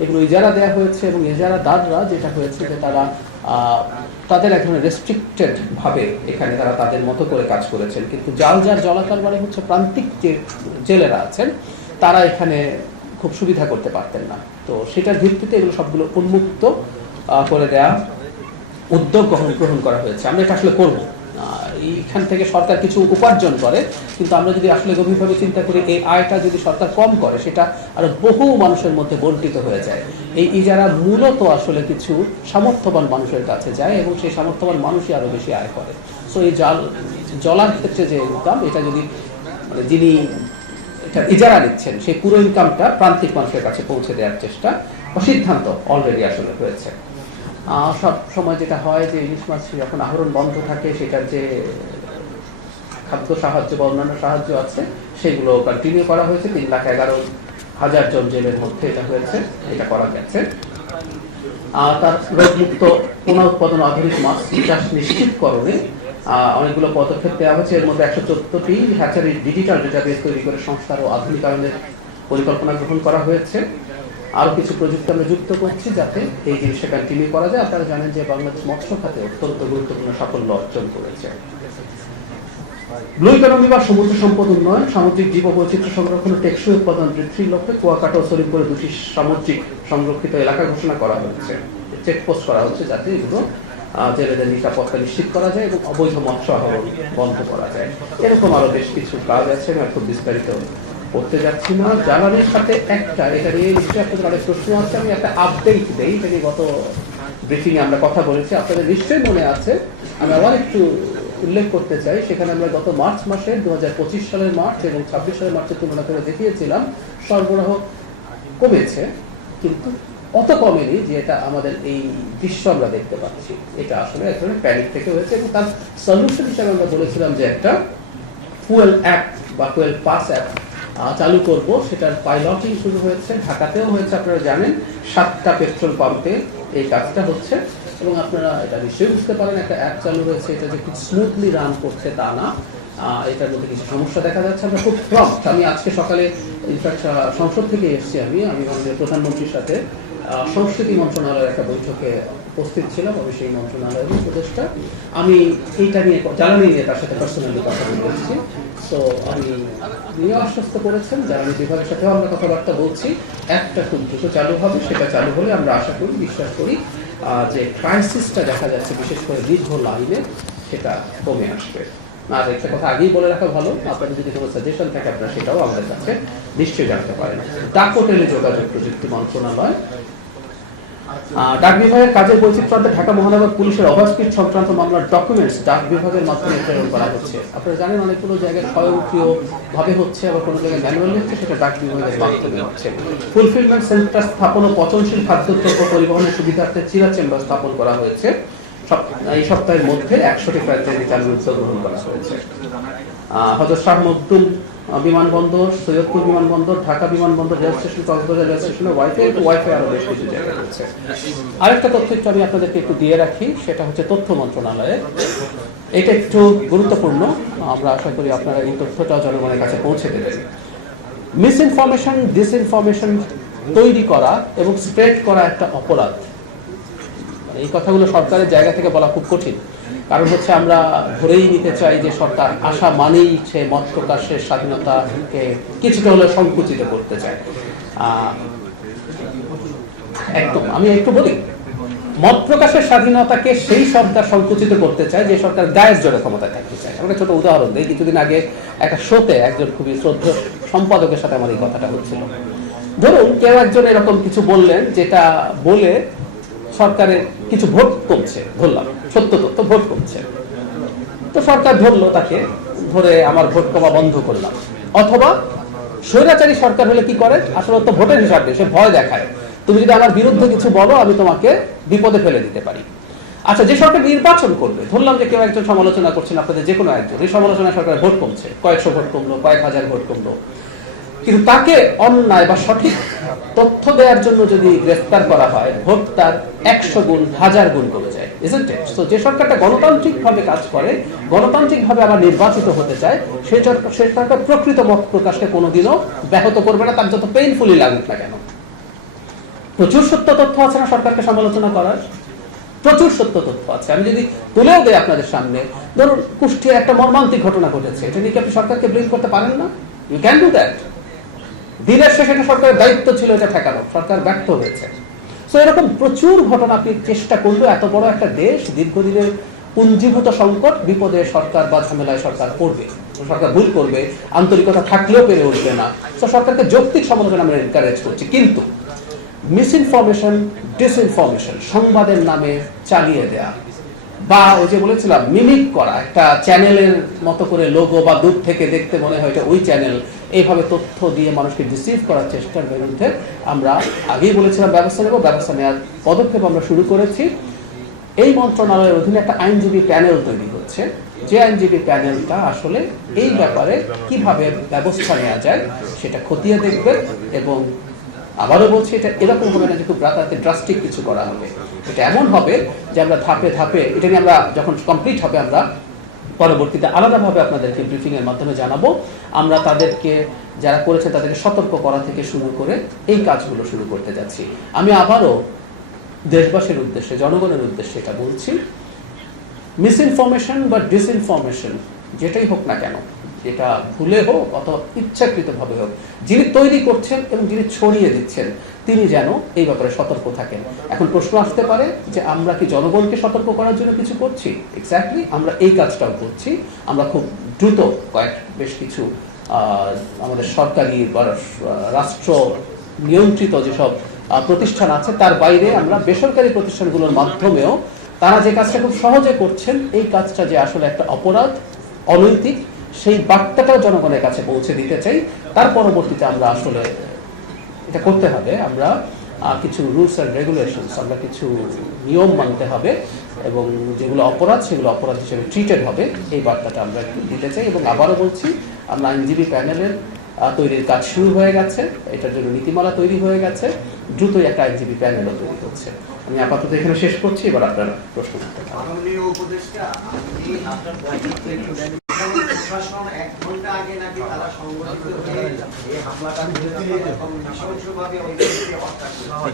এগুলো ইজারা দেওয়া হয়েছে এবং ইজারাদাররা যেটা হয়েছে যে তারা তাদের এক ধরনের রেস্ট্রিক্টেড ভাবে এখানে তারা তাদের মতো করে কাজ করেছেন, কিন্তু জলাতার মানে হচ্ছে প্রান্তিক যে জেলেরা আছেন তারা এখানে খুব সুবিধা করতে পারতেন না। তো সেটার ভিত্তিতে এগুলো সবগুলো উন্মুক্ত করে দেয়া উদ্যোগ গ্রহণ করা হয়েছে। আমরা এটা আসলে করবো, এইখান থেকে সরকার কিছু উপার্জন করে, কিন্তু আমরা যদি আসলে গভীরভাবে চিন্তা করি এই আয়টা যদি সরকার কম করে সেটা আরো বহু মানুষের মধ্যে বণ্টিত হয়ে যায়। এই ইজারা মূলত আসলে কিছু সামর্থ্যবান মানুষের কাছে যায় এবং সেই সামর্থ্যবান মানুষই আরো বেশি আয় করে। সো এই জলার ক্ষেত্রে যে ইনকাম, এটা যদি মানে যিনি এটা ইজারা নিচ্ছেন সেই পুরো ইনকামটা প্রান্তিক মানুষের কাছে পৌঁছে দেওয়ার চেষ্টা বা সিদ্ধান্ত অলরেডি আসলে হয়েছে। সব সময় যেটা হয় যে ইলিশ মাছ যখন আহরণ বন্ধ থাকে, সেটার যে খাদ্য সাহায্য বা অন্যান্য সাহায্য আছে সেগুলো কন্টিনিউ করা হয়েছে। 3,11,000 জন জেলের মধ্যে এটা হয়েছে, এটা করা গেছে। তার রোগমুক্ত পুনঃ উৎপাদন আধুনিক মাছ চাষ নিশ্চিতকরণে অনেকগুলো পদক্ষেপ দেওয়া হয়েছে। এর মধ্যে 114টি হ্যাচারি ডিজিটাল ডেটাবেস তৈরি করে সংস্কার ও আধুনিকায়নের পরিকল্পনা গ্রহণ করা হয়েছে। আরো কিছু প্রযুক্তি আমরা যুক্ত করছি যাতে এই জিনিসটা কন্টিনিউ করা যায়। আপনারা জানেন যে বাংলাদেশ মৎস্য খাতে অত্যন্ত গুরুত্বপূর্ণ সাফল্য অর্জন করেছে। ব্লু ইকোনমি বা সমুদ্র সম্পদ উন্নয়ন, সামুদ্রিক জীববৈচিত্র্য সংরক্ষণ ও টেকসই উৎপাদন বৃদ্ধির লক্ষ্যে কুয়াকাটা ও সলিমপুরে 2টি সামুদ্রিক সংরক্ষিত এলাকা ঘোষণা করা হয়েছে। চেকপোস্ট করা হচ্ছে যাতে এগুলো জেলেদের নিরাপত্তা নিশ্চিত করা যায় এবং অবৈধ মৎস্য আহরণ বন্ধ করা যায়। এরকম আরো বেশ কিছু কাজ আছে, আমি খুব বিস্তারিত করতে যাচ্ছি না। জ্বালানির সাথে একটা, এটা নিয়ে নিশ্চয়ই আপনাদের অনেক প্রশ্ন আছে, আমি একটা আপডেট দেই। এটা নিয়ে গত ব্রিফিং এ আমরা কথা বলেছি, আপনাদের নিশ্চয়ই মনে আছে। আমি আবার একটু উল্লেখ করতে চাই, সেখানে আমরা গত মার্চ মাসে 2025 সালের মার্চ এবং 26 সালের মার্চের তুলনা করে দেখিয়েছিলাম সরবরাহ কমেছে, কিন্তু অত কমেনি যে এটা আমাদের এই দৃশ্য আমরা দেখতে পাচ্ছি। এটা আসলে এক ধরনের প্যানিক থেকে হয়েছে এবং তার সলিউশন হিসেবে আমরা বলেছিলাম যে একটা ফুয়েল অ্যাপ বা ফুয়েল পাস অ্যাপ চালু করব। সেটার পাইলটিং শুরু হয়েছে, ঢাকাতেও হয়েছে। আপনারা জানেন 7টা পেট্রোল পাম্পে এই কাজটা হচ্ছে এবং আপনারা এটা নিশ্চয়ই বুঝতে পারেন একটা অ্যাপ চালু হয়েছে। এটা যে খুব স্মুথলি রান করছে তা না, এটার মধ্যে কিছু সমস্যা দেখা যাচ্ছে। আমরা খুব প্রম্পট, আমি আজকে সকালে ইনফ্যাক্ট সংসদ থেকে এসেছি, আমি আমাদের প্রধানমন্ত্রীর সাথে সংস্কৃতি মন্ত্রণালয়ের একটা বৈঠকে উপস্থিত ছিলাম। আমি সেই মন্ত্রণালয়ের উপদেষ্টা, আমি এইটা নিয়ে জ্বালানি নিয়ে তার সাথে পার্সোনালি কথা বলেছি। তো আমি নিয়ে আশ্বস্ত করেছেন, জ্বালানি বিভাগের সাথেও আমরা কথাবার্তা বলছি। একটা খুব দ্রুত চালু হবে, সেটা চালু হলে আমরা আশা করি, বিশ্বাস করি যে ক্রাইসিসটা দেখা যাচ্ছে বিশেষ করে দীর্ঘ লাইনে সেটা কমে আসবে। আর একটা কথা আগেই বলে রাখা ভালো, আপনাদের যদি কোনো সাজেশন থাকে আপনারা সেটাও আমাদের কাছে নিশ্চয়ই জানতে পারেন। ডাক ও টেলিযোগাযোগ প্রযুক্তি মন্ত্রণালয় ডাক বিভাগের কাজের বৈচিত্র্যে ঢাকা মহানগর পুলিশের ওভারস্পিড সংক্রান্ত মামলার ডকুমেন্টস ডাক বিভাগের মাধ্যমে প্রেরণ করা হচ্ছে। আপনারা জানেন অনেকগুলো জায়গায় স্বয়ংক্রিয় ভাবে হচ্ছে, আবার কোনো জায়গায় ম্যানুয়ালি হচ্ছে, সেটা ডাক বিভাগের মাধ্যমে হচ্ছে। ফুলফিলমেন্ট সেন্টার স্থাপন ও পচনশীল খাদ্যদ্রব্য পরিবহনের সুবিধার্থে চিরা চেম্বার স্থাপন করা হয়েছে। এই সপ্তাহের মধ্যে 100টি ফ্র্যাঞ্চাইজি চালুর উদ্যোগ গ্রহণ করা হয়েছে। হযরত শাহ মখদুম বিমানবন্দর, সৈয়দপুর বিমানবন্দর, ঢাকা বিমানবন্দর, রেল স্টেশন, কক্সবাজার রেল স্টেশনে ওয়াইফাই আরো বেশ কিছু জায়গায় হচ্ছে। আরেকটা তথ্য একটু আমি আপনাদেরকে একটু দিয়ে রাখি, সেটা হচ্ছে তথ্য মন্ত্রণালয়ে। এটা একটু গুরুত্বপূর্ণ, আমরা আশা করি আপনারা এই তথ্যটা জনগণের কাছে পৌঁছে দেবেন। মিসইনফরমেশন, ডিসইনফরমেশন তৈরি করা এবং স্প্রেড করা একটা অপরাধ। এই কথাগুলো সরকারের জায়গা থেকে বলা খুব কঠিন, কারণ হচ্ছে আমরা ধরেই নিতে চাই যে সরকার আশা মানেই সে মত প্রকাশের স্বাধীনতাকে কিছুটা হলেও সংকুচিত করতে চায়। একদম আমি একটু বলি, মত প্রকাশের স্বাধীনতাকে সেই সরকার সংকুচিত করতে চায় যে সরকার গায়ের জোরে ক্ষমতায় থাকতে চায়। আমরা ছোট উদাহরণ দিই, কিছুদিন আগে একটা শোতে একজন খুবই শ্রদ্ধেয় সম্পাদকের সাথে আমার এই কথাটা হচ্ছিল। ধরুন কেউ একজন এরকম কিছু বললেন, যেটা বলে সরকারের কিছু ভোট কমছে, ধরলাম সত্য তথ্য, ভোট কমছে, তো সরকার ধরলো তাকে, ধরে আমার ভোট কমা বন্ধ করলাম। অথবা স্বৈরাচারী সরকার হলে কি করে, আসলে তো ভোটের হিসাবে সে ভয় দেখায়, তুমি যদি আমার বিরুদ্ধে কিছু বলো আমি তোমাকে বিপদে ফেলে দিতে পারি। আচ্ছা, যে সরকার নির্বাচন করবে, ধরলাম যে কেউ একজন সমালোচনা করছেন, আপনাদের যে কোনো একজন, এই সমালোচনায় সরকারের ভোট কমছে, কয়েকশো ভোট কমলো, কয়েক হাজার ভোট কমলো, কিন্তু তাকে অন্যায় বা সঠিক তথ্য দেওয়ার জন্য যদি গ্রেফতার করা হয়, ভোট তার 100 গুণ 1000 গুণ কমে যায়, isn't it? So যে সরকারটা গণতান্ত্রিক ভাবে কাজ করে, গণতান্ত্রিক ভাবে আবার নির্বাচিত হতে চায়, সেই সরকার প্রকৃত মত প্রকাশকে কোনোদিনও ব্যাহত করবে না, তার যত পেইনফুলি লাগুক না কেন। প্রচুর সত্য তথ্য আছে না সরকারকে সমালোচনা করার, প্রচুর সত্য তথ্য আছে। আমি যদি তুলেও দেই আপনাদের সামনে, ধরুন কুষ্টিয়ায় একটা মর্মান্তিক ঘটনা ঘটেছে, এটা নিয়ে কি আপনি সরকারকে ব্লেম করতে পারেন না? You can do that. দিনের শেষে এটা সরকারের দায়িত্ব ছিল এটা ঠেকানো, সরকার ব্যর্থ হয়েছে। সো এরকম প্রচুর ঘটনা আপনি চেষ্টা করলেও, এত বড় একটা দেশ, দীর্ঘদিনের পুঞ্জীভূত সংকট, বিপদে সরকার বা ঝামেলায় সরকার পড়বে, সরকার ভুল করবে, আন্তরিকতা থাকলেও পেরে উঠবে না। তো সরকারকে যৌক্তিক সমালোচনা আমরা এনকারেজ করছি, কিন্তু মিসইনফরমেশন, ডিসইনফরমেশন, সংবাদের নামে চালিয়ে দেয়া, বা ওই যে বলেছিলাম মিমিক করা, একটা চ্যানেলের মতো করে লোগো বা দূর থেকে দেখতে মনে হয় এটা ওই চ্যানেল, এইভাবে তথ্য দিয়ে মানুষকে ডিসিভ করার চেষ্টার বিরুদ্ধে আমরা আগেই বলেছিলাম ব্যবস্থা নেব, ব্যবস্থা নেওয়ার পদক্ষেপ আমরা শুরু করেছি। এই মন্ত্রণালয়ের অধীনে একটা আইনজীবী প্যানেল তৈরি হচ্ছে, যে আইনজীবী প্যানেলটা আসলে এই ব্যাপারে কিভাবে ব্যবস্থা নেওয়া যায় সেটা খতিয়ে দেখবে। এবং আবারও বলছি, এটা এরকম হবে না যে খুব রাতারাতি ড্রাস্টিক কিছু করা হবে, এটা এমন হবে যে আমরা ধাপে ধাপে, এটা নিয়ে আমরা যখন কমপ্লিট হবে আমরা পরবর্তীতে আলাদাভাবে আপনাদেরকে ব্রিফিং এর মাধ্যমে জানাবো। আমরা তাদেরকে, যারা করেছে তাদেরকে সতর্ক করা থেকে শুরু করে এই কাজগুলো শুরু করতে যাচ্ছি। আমি আবারও দেশবাসীর উদ্দেশ্যে, জনগণের উদ্দেশ্যে এটা বলছি, মিসইনফরমেশন বা ডিসইনফরমেশন যেটাই হোক না কেন, এটা ভুলে হোক অথবা ইচ্ছাকৃতভাবে হোক, যিনি তৈরি করছেন এবং যিনি ছড়িয়ে দিচ্ছেন তিনি যেন এই ব্যাপারে সতর্ক থাকেন। এখন প্রশ্ন আসতে পারে যে আমরা কি জনগণকে সতর্ক করার জন্য কিছু করছি? এক্স্যাক্টলি আমরা এই কাজটাও করছি। আমরা খুব দ্রুত বেশ কিছু আমাদের সরকারি বা রাষ্ট্র নিয়ন্ত্রিত যেসব প্রতিষ্ঠান আছে তার বাইরে আমরা বেসরকারি প্রতিষ্ঠানগুলোর মাধ্যমেও তারা যে কাজটা খুব সহজে করছেন, এই কাজটা যে আসলে একটা অপরাধ, অনৈতিক, সেই বার্তাটাও জনগণের কাছে পৌঁছে দিতে চাই। তার পরবর্তীতে আমরা আসলে এটা করতে হবে, আমরা কিছু রুলস অ্যান্ড রেগুলেশনস, আমরা কিছু নিয়ম মানতে হবে এবং যেগুলো অপরাধ সেগুলো অপরাধ হিসেবে ট্রিটেড হবে, এই বার্তাটা আমরা একটু দিতে চাই। এবং আবারও বলছি, আমরা আইনজীবী প্যানেলের তৈরির কাজ শুরু হয়ে গেছে, এটার জন্য নীতিমালা তৈরি হয়ে গেছে, দ্রুতই একটা আইনজীবী প্যানেলও তৈরি হচ্ছে। আমি আপাতত এখানে শেষ করছি, এবার আপনারা প্রশ্ন করতে পারেন। প্রশাসন 1 ঘন্টা আগে নাকি তারা সংগঠিত হয়ে এই হামলাটা এবং নৃশংসভাবে ওই ব্যক্তিকে হত্যা করেছে।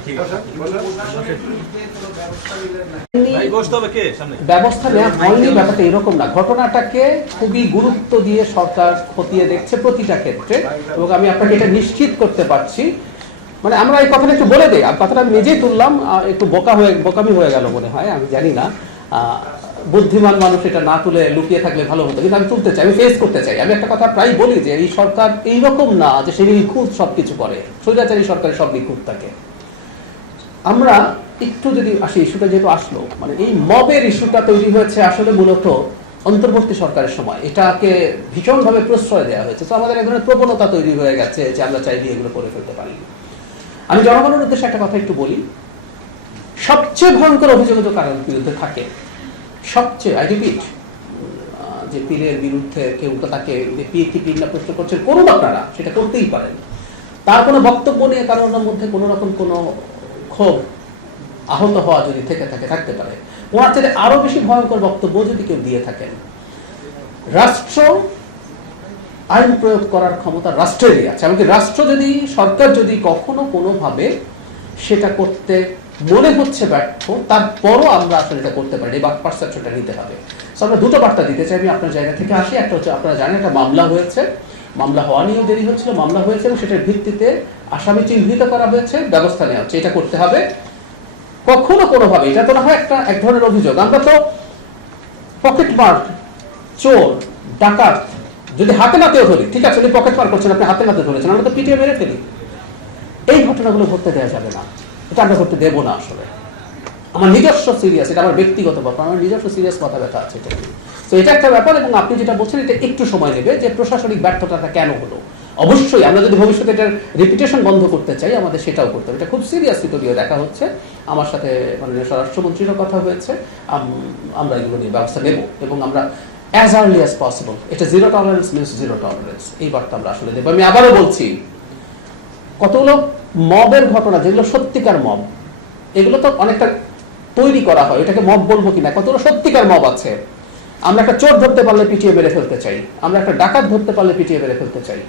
ব্যবস্থা নেওয়া হয়নি, ব্যাপারটা এরকম না। ঘটনাটাকে খুবই গুরুত্ব দিয়ে সরকার খতিয়ে দেখছে প্রতিটা ক্ষেত্রে, এবং আমি আপনাকে এটা নিশ্চিত করতে পারছি। মানে আমরা এই কথাটা একটু বলে দিই, কথাটা আমি নিজেই তুললাম, একটু বোকামি হয়ে গেল মনে হয়, আমি জানি না, বুদ্ধিমান মানুষ এটা না তুলে লুকিয়ে থাকলে ভালো হতো, কিন্তু আমি তুলতে চাই, আমি ফেস করতে চাই। আমি একটা কথা প্রায় বলি যে এই সরকার এইরকম না যে সে নিখুঁত সবকিছু করে, স্বৈরাচারী সরকারের সব নিখুঁত থাকে। আমরা একটু যদি আসি, ইস্যুটা যেহেতু আসলো, মানে এই মবের ইস্যুটা তৈরি হয়েছে আসলে মূলত অন্তর্বর্তী সরকারের সময়। এটাকে ভীষণভাবে প্রশ্রয় দেওয়া হয়েছে। তো আমাদের এক ধরনের প্রবণতা তৈরি হয়ে গেছে যে আমরা চাইলে এগুলো করে ফেলতে পারি। আমি জনগণের উদ্দেশ্যে একটা কথা একটু বলি, সবচেয়ে ভয়ঙ্কর অভিযোগ তো কারোর বিরুদ্ধে থাকে, সবচেয়ে, আই রিপিট, যে পীরের বিরুদ্ধে কেউ তো তাকে পীর কি পীর না প্রশ্ন করছেন, করুন আপনারা, সেটা করতেই পারেন। তার কোনো বক্তব্য নিয়ে কারোর মধ্যে কোনো রকম কোনো ক্ষোভ, আহত হওয়া যদি থেকে থাকে, থাকতে পারে। ওনার চেয়ে আরো বেশি ভয়ঙ্কর বক্তব্য যদি কেউ দিয়ে থাকেন। রাষ্ট্র আইন প্রয়োগ করার ক্ষমতা রাষ্ট্রেরই আছে, এমনকি রাষ্ট্র যদি, সরকার যদি কখনো কোনোভাবে সেটা করতে মনে হচ্ছে ব্যর্থ, তারপরও আমরা আসলে এটা করতে পারি, এই পারসেপশনটা নিতে হবে। তো আমরা দুটো বার্তা দিতে চাই। আমি আপনার জায়গা থেকে আসি। একটা হচ্ছে, আপনারা জানেন একটা মামলা হয়েছে, মামলা হওয়া নিয়েও দেরি হচ্ছিল, মামলা হয়েছে এবং সেটার ভিত্তিতে আসামি চিহ্নিত করা হয়েছে, ব্যবস্থা নেওয়া হচ্ছে। এটা করতে হবে। কখনো কোনোভাবে, এটা তো না হয় একটা এক ধরনের অভিযোগ, আমরা তো পকেট মার, চোর, ডাকাত যদি হাতে নাতেও ধরি, ঠিক আছে, উনি পকেট মার করছেন, আপনি হাতে নাতে ধরেছেন, আমরা তো পিটিয়ে মেরে ফেলি। এই ঘটনাগুলো ঘটতে দেওয়া যাবে না, এটা আমরা করতে দেবো না। আসলে আমার নিজস্ব সিরিয়াস, এটা আমার ব্যক্তিগত ব্যাপার, আমার নিজস্ব সিরিয়াস মাথা ব্যথা আছে এটা। তো এটা একটা ব্যাপার। এবং আপনি যেটা বলছেন, এটা একটু সময় নেবে, যে প্রশাসনিক ব্যর্থতাটা কেন হলো। অবশ্যই আমরা যদি ভবিষ্যতে এটার রেপুটেশন বন্ধ করতে চাই, আমাদের সেটাও করতে হবে। এটা খুব সিরিয়াসলি তৈরিও দেখা হচ্ছে। আমার সাথে মাননীয় স্বরাষ্ট্রমন্ত্রীরও কথা হয়েছে, আমরা এগুলো নিয়ে ব্যবস্থা নেব এবং আমরা অ্যাজ আর্লি অ্যাজ পসিবল, এটা zero tolerance means zero tolerance, এই বার্তা আমরা আসলে দেবো। আমি আবারও বলছি, কতগুলো মবের ঘটনা যেগুলো সত্যিকার মব, এগুলো তো অনেকটা তৈরি করা হয়, এটাকে মব বলবো কিনা, কতগুলো সত্যিকার মব আছে। আমরা একটা চোর ধরতে পারলে পিটিয়ে মেরে ফেলতে চাই, আমরা একটা ডাকাত ধরতে পারলে পিটিয়ে মেরে ফেলতে চাই।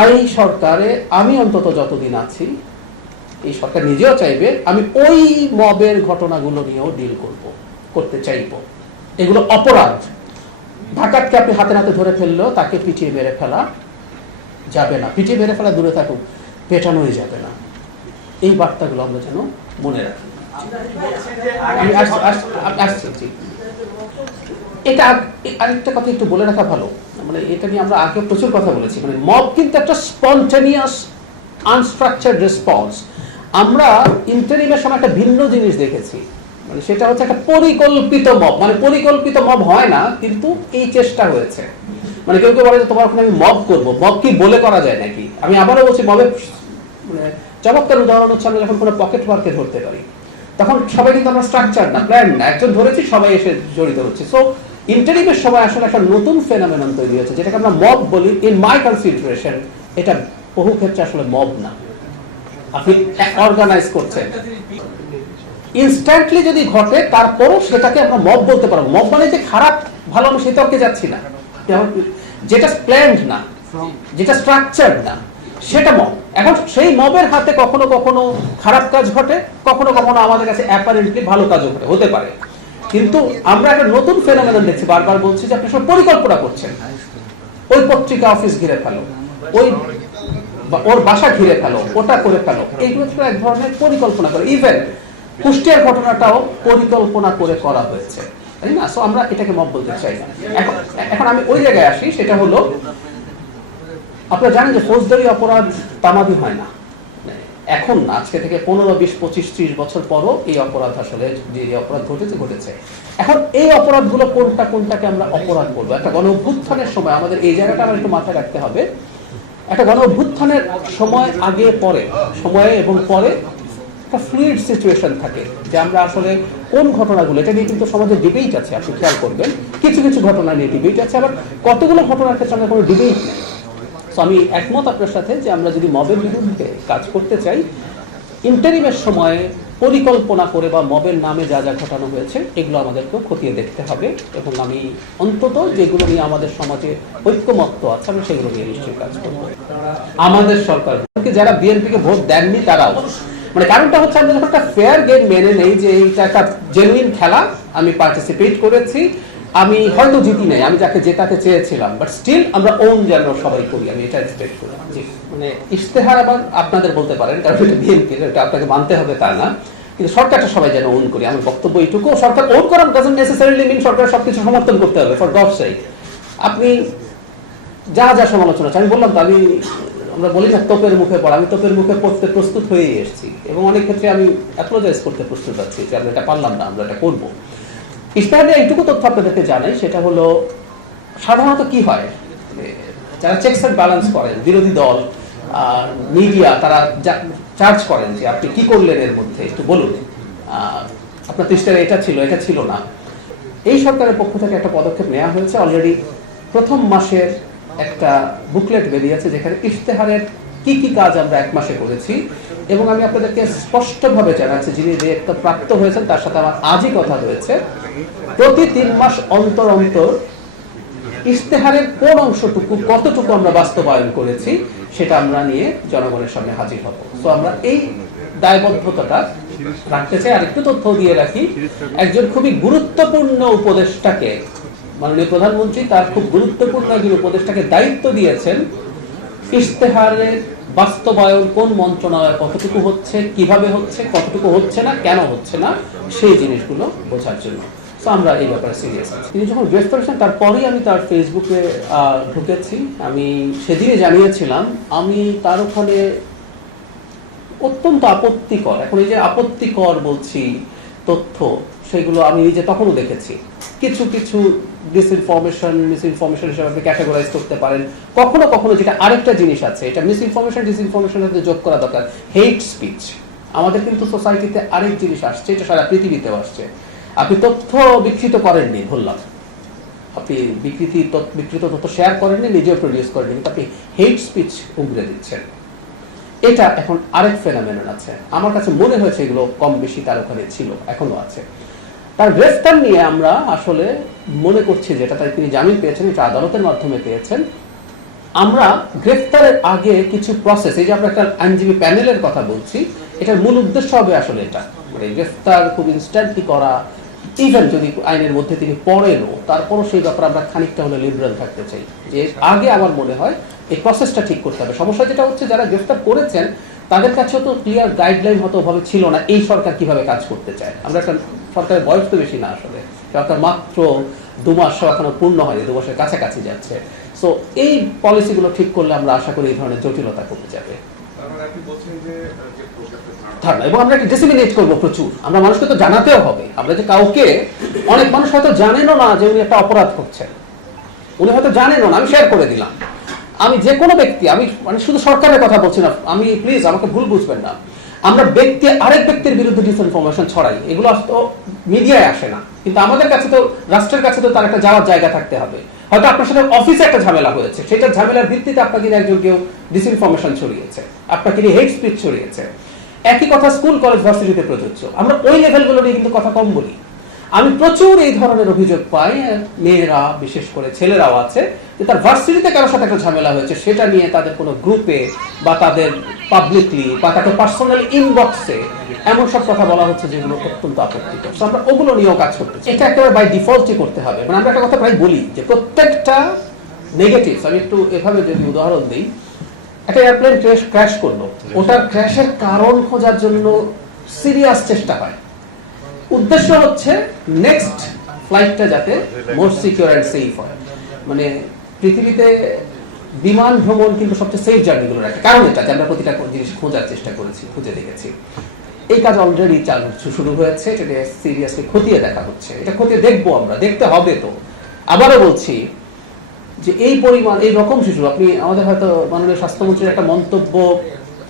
আর এই সরকারে আমি অন্তত যতদিন আছি, এই সরকার নিজেও চাইবে আমি ওই মবের ঘটনাগুলো নিয়েও ডিল করতে চাইব। এগুলো অপরাধ। ডাকাতকে আপনি হাতে হাতে ধরে ফেললেও তাকে পিটিয়ে মেরে ফেলা যাবে না, পিটিয়ে মেরে ফেলা দূরে থাকুক, পেটানোই যাবে না। এই বার্তাগুলো আমরা যেন মনে রাখি। আসছি, এটা আরেকটা কথা একটু বলে রাখা ভালো, মানে এটা নিয়ে আমরা আগে প্রচুর কথা বলেছি। মানে মব কিন্তু একটা স্পন্টেনিয়াস আনস্ট্রাকচার্ড রেসপন্স। আমরা ইন্টারিমের সময় একটা ভিন্ন জিনিস দেখেছি, মানে সেটা হচ্ছে একটা পরিকল্পিত মব। মানে পরিকল্পিত মব হয় না, কিন্তু এই চেষ্টা হয়েছে। মানে কেউ কেউ বলে যে তোমার ওখানে আমি মব করবো, মব কি বলে করা যায় নাকি? আমি আবারও বলছি, মবের মানে চমৎকার উদাহরণ হচ্ছে আমরা যখন কোনো পকেট মারকে ধরতে পারি, তখন সবাই কিন্তু আমরা স্ট্রাকচার না, প্ল্যান না, একজন ধরেছি সবাই এসে জড়িত হচ্ছে। সো ইন্টারিমের সময় আসলে একটা নতুন ফেনোমেনন তৈরি হয়েছে, যেটাকে আমরা মব বলি। ইন মাই কনসিডারেশন এটা বহু ক্ষেত্রে আসলে মব না, আপনি অর্গানাইজ করছেন। ইনস্ট্যান্টলি যদি ঘটে, তারপরও সেটাকে আমরা মব বলতে পারবো। মব মানে যে খারাপ ভালো, আমি সে তর্কে যাচ্ছি না। যেটা প্ল্যান্ড না, যেটা স্ট্রাকচার্ড না, সেটা মব। এখন সেই মবের হাতে কখনো কখনো খারাপ কাজ ঘটে, কখনো কখনো আমাদের কাছে অ্যাপারেন্টলি ভালো কাজও ঘটে, হতে পারে। কিন্তু আমরা একটা নতুন ফেনোমেনন দেখছি, বারবার বলছি যে আপনি সব পরিকল্পনা করছেন। ওই পত্রিকা অফিস ঘিরে ফেলো, ওই ওর বাসা ঘিরে ফেলো, ওটা করে ফেলো, এইগুলো তো এক ধরনের পরিকল্পনা করে। ইভেন কুষ্টিয়ার ঘটনাটাও পরিকল্পনা করে করা হয়েছে, তাই না? সো আমরা এটাকে মব বলতে চাই না। এখন আমি ওই জায়গায় আসি, সেটা হলো, আপনারা জানেন যে ফৌজদারি অপরাধ তামাদি হয় না এখন না, আজকে থেকে 15, 20, 25, 30 বছর পরও এই অপরাধ আসলে, যে অপরাধ ঘটেছে। এখন এই অপরাধগুলো কোনটাকে আমরা অপরাধ বলবো? একটা গণ অভ্যুত্থানের সময় আমাদের এই জায়গাটা আমরা একটু মাথায় রাখতে হবে। একটা গণ অভ্যুত্থানের সময়, আগে পরে, সময়ে এবং পরে একটা ফ্লুইড সিচুয়েশন থাকে, যে আমরা আসলে কোন ঘটনাগুলো, এটা নিয়ে কিন্তু সমাজে ডিবেট আছে, আপনি খেয়াল করবেন। কিছু কিছু ঘটনা নিয়ে ডিবেট আছে, আবার কতগুলো ঘটনার ক্ষেত্রে আমরা কোনো ডিবেট নেই। আমি একমত আপনার সাথে যে আমরা যদি মবের বিরুদ্ধে কাজ করতে চাই, ইন্টারিমের সময়ে পরিকল্পনা করে বা মবের নামে যা যা ঘটানো হয়েছে, এগুলো আমাদেরকেও খতিয়ে দেখতে হবে। এবং আমি অন্তত যেগুলো নিয়ে আমাদের সমাজে ঐক্যমত্য আছে, আমি সেগুলো নিয়ে নিশ্চয়ই কাজ করবো। আমাদের সরকার, যারা বিএনপিকে ভোট দেননি তারাও, মানে কারণটা হচ্ছে আমরা যখন একটা ফেয়ার গেম মেনে নেই, যে এইটা একটা জেনুইন খেলা, আমি পার্টিসিপেট করেছি, আমি হয়তো জিতি নাই, আমি যাকে জেতাতে চেয়েছিলাম, বাট স্টিল আমরা ওন যেন সবাই করি, আমি এটা এক্সপেক্ট করি। মানে ইশতেহার আবার আপনাদের বলতে পারেন, কারণ এটা বিএনপি, এটা আপনাকে মানতে হবে তা না, কিন্তু সরকারটা সবাই যেন ওন করি। আমার বক্তব্য এইটুকু, সরকার ওন করা ডাজন্ট নেসেসারিলি মিন সরকার সবকিছু সমর্থন করতে হবে। ফর গডস সেক, আপনি যা যা সমালোচনা, আমি বললাম তো, আমি আমরা বলি না তোপের মুখে পড়া, আমি তোপের মুখে পড়তে প্রস্তুত হয়েই এসেছি এবং অনেক ক্ষেত্রে আমি অ্যাপোলোজাইজ করতে প্রস্তুত আছি যে আমরা এটা পারলাম না, আমরা এটা করবো। ইস্তাহারে এইটুকু তথ্য আপনাদেরকে জানাই, সেটা হলো সাধারণত কি হয়, যারা চেকস অ্যান্ড ব্যালেন্স করেন, বিরোধী দল, মিডিয়া, তারা চার্জ করেন যে আপনি কি করলেন এর মধ্যে একটু বলুন, আপনার ইস্তাহারে এটা ছিল, এটা ছিল না। এই সরকারের পক্ষ থেকে একটা পদক্ষেপ নেওয়া হয়েছে। অলরেডি প্রথম মাসের একটা বুকলেট বেরিয়েছে যেখানে ইশতেহারের কি কি কাজ আমরা 1 মাসে করেছি, এবং আমি আপনাদেরকে স্পষ্টভাবে জানাচ্ছি, যিনি ডিরেক্টর প্রাপ্ত হয়েছেন তার সাথে আমার আজই কথা হয়েছে, প্রতি 3 মাস অন্তর অন্তর ইশতেহারের কোন অংশটুকু কতটুকু আমরা বাস্তবায়ন করেছি সেটা আমরা নিয়ে জনগণের সামনে হাজির হব। তো আমরা এই দায়বদ্ধতাটা রাখতে চাই। আর একটু তথ্য দিয়ে রাখি, একজন খুবই গুরুত্বপূর্ণ উপদেষ্টাকে, মাননীয় প্রধানমন্ত্রী তার খুব গুরুত্বপূর্ণ একজন উপদেষ্টাকে দায়িত্ব দিয়েছেন ইশতেহারের বাস্তবায়ন কোন মন্ত্রণালয়ে কতটুকু হচ্ছে, কিভাবে হচ্ছে, কতটুকু হচ্ছে না, কেন হচ্ছে না, সেই জিনিসগুলো বোঝার জন্য। তো আমরা এই ব্যাপারে সিরিয়াস আছি। তিনি যখন গ্রেফতার হয়েছেন তারপরেই আমি তার ফেসবুকে ঢুকেছি। আমি সেদিনে জানিয়েছিলাম আমি তার ওখানে অত্যন্ত আপত্তিকর, এখন এই যে আপত্তিকর বলছি তথ্য, সেগুলো আমি নিজে তখনও দেখেছি। কিছু কিছু মিসইনফরমেশন হিসেবে আপনি ক্যাটাগরাইজ করতে পারেন। কখনো কখনো যেটা আরেকটা জিনিস আছে, এটা ডিসইনফরমেশনের সাথে যোগ করা দরকার, হেট স্পিচ। আমাদের কিন্তু সোসাইটিতে আরেক জিনিস আসছে, এটা সারা পৃথিবীতেও আসছে। আপনি তথ্য বিকৃত করেননি, বললাম, আপনি বিকৃত তথ্য শেয়ার করেননি, নিজেও প্রডিউস করেননি, কিন্তু আপনি হেট স্পিচ উগরে দিচ্ছেন। এটা এখন আরেক ফেনোমেনন আছে। আমার কাছে মনে হয়েছে এগুলো কম বেশি তার ওখানে ছিল, এখনো আছে। তার গ্রেফতার নিয়ে আমরা আসলে মনে করছি যেটা তাই তিনি জামিন পেয়েছেন, এটা আদালতের মাধ্যমে পেয়েছেন। আমরা গ্রেফতারের আগে কিছু প্রসেস, এই যে আমরা একটা আইনজীবী প্যানেলের কথা বলছি, এটার মূল উদ্দেশ্য হবে আসলে এটা, মানে গ্রেফতার খুব ইনস্ট্যান্টলি করা, ইভেন যদি আইনের মধ্যে তিনি পড়েনও তারপরও সেই ব্যাপারে আমরা খানিকটা হলে লিবারেল থাকতে চাই, যে আগে আমার মনে হয় এই প্রসেসটা ঠিক করতে হবে। সমস্যা যেটা হচ্ছে, যারা গ্রেফতার করেছেন তাদের কাছেও তো ক্লিয়ার গাইডলাইন হয়তো ওভাবে ছিল না এই সরকার কিভাবে কাজ করতে চায়। আমরা একটা সরকারের বয়স তো বেশি না, আসলে সরকার মাত্র 2 মাস এখনো পূর্ণ হয়নি, 2 মাসের কাছাকাছি যাচ্ছে। সো এই পলিসিগুলো ঠিক করলে আমরা আশা করি এই ধরনের জটিলতা কমে যাবে। এবং আমরা ডিসেমিনেট করবো প্রচুর, আমরা মানুষকে তো জানাতেও হবে। আমরা যে কাউকে, অনেক মানুষ হয়তো জানেনও না যে উনি একটা অপরাধ করছেন, উনি হয়তো জানেনও না, আমি শেয়ার করে দিলাম। আমি যে কোনো ব্যক্তি, আমি মানে শুধু সরকারের কথা বলছি না, আমি প্লিজ আমাকে ভুল বুঝবেন না, আমরা ব্যক্তি আরেক ব্যক্তির বিরুদ্ধে ডিসইনফরমেশন ছড়াই, এগুলো তো মিডিয়ায় আসে না, কিন্তু আমাদের কাছে তো, রাষ্ট্রের কাছে তো তার একটা যাওয়ার জায়গা থাকতে হবে। হয়তো আপনার সাথে অফিসে একটা ঝামেলা হয়েছে, সেটা ঝামেলার ভিত্তিতে আপনাকে একজন কেউ ডিসইনফরমেশন ছড়িয়েছে, আপনাকে হেট স্পিচ ছড়িয়েছে। একই কথা স্কুল, কলেজ, ভার্সিটিতে প্রযোজ্য। আমরা ওই লেভেলগুলো নিয়ে কিন্তু কথা কম বলি। আমি প্রচুর এই ধরনের অভিযোগ পাই, মেয়েরা বিশেষ করে, ছেলেরাও আছে, যে তার ভার্সিটিতে কারোর সাথে একটা ঝামেলা হয়েছে, সেটা নিয়ে তাদের কোনো গ্রুপে বা তাদের পাবলিকলি বা তাকে পার্সোনাল ইনবক্সে এমন সব কথা বলা হচ্ছে যেগুলো অত্যন্ত আপত্তিকর। আমরা ওগুলো নিয়েও কাজ করতে চাই। এটা একেবারে বাই ডিফল্টই করতে হবে। মানে আমরা একটা কথা প্রায় বলি যে প্রত্যেকটা নেগেটিভ, আমি একটু এভাবে যদি উদাহরণ দিই, একটা এয়ারপ্লেন ক্র্যাশ করলো, ওটার ক্র্যাশের কারণ খোঁজার জন্য সিরিয়াস চেষ্টা হয়। উদ্দেশ্য হচ্ছে নেক্সট ফ্লাইটটা যাতে মোর সিকিউর অ্যান্ড সেফ হয়। মানে পৃথিবীতে বিমান ভ্রমণ কিন্তু সবচেয়ে সেফ জার্নিগুলো রাখে, কারণ এটা যে আমরা প্রতিটা জিনিস খোঁজার চেষ্টা করেছি, খুঁজে দেখেছি। এই কাজ অলরেডি শুরু হয়েছে, এটা সিরিয়াসলি খতিয়ে দেখা হচ্ছে, এটা খতিয়ে দেখবো, আমরা দেখতে হবে। তো আবারও বলছি যে এই পরিমাণ, এই রকম শিশু, আপনি আমাদের হয়তো মাননীয় স্বাস্থ্যমন্ত্রীর একটা মন্তব্য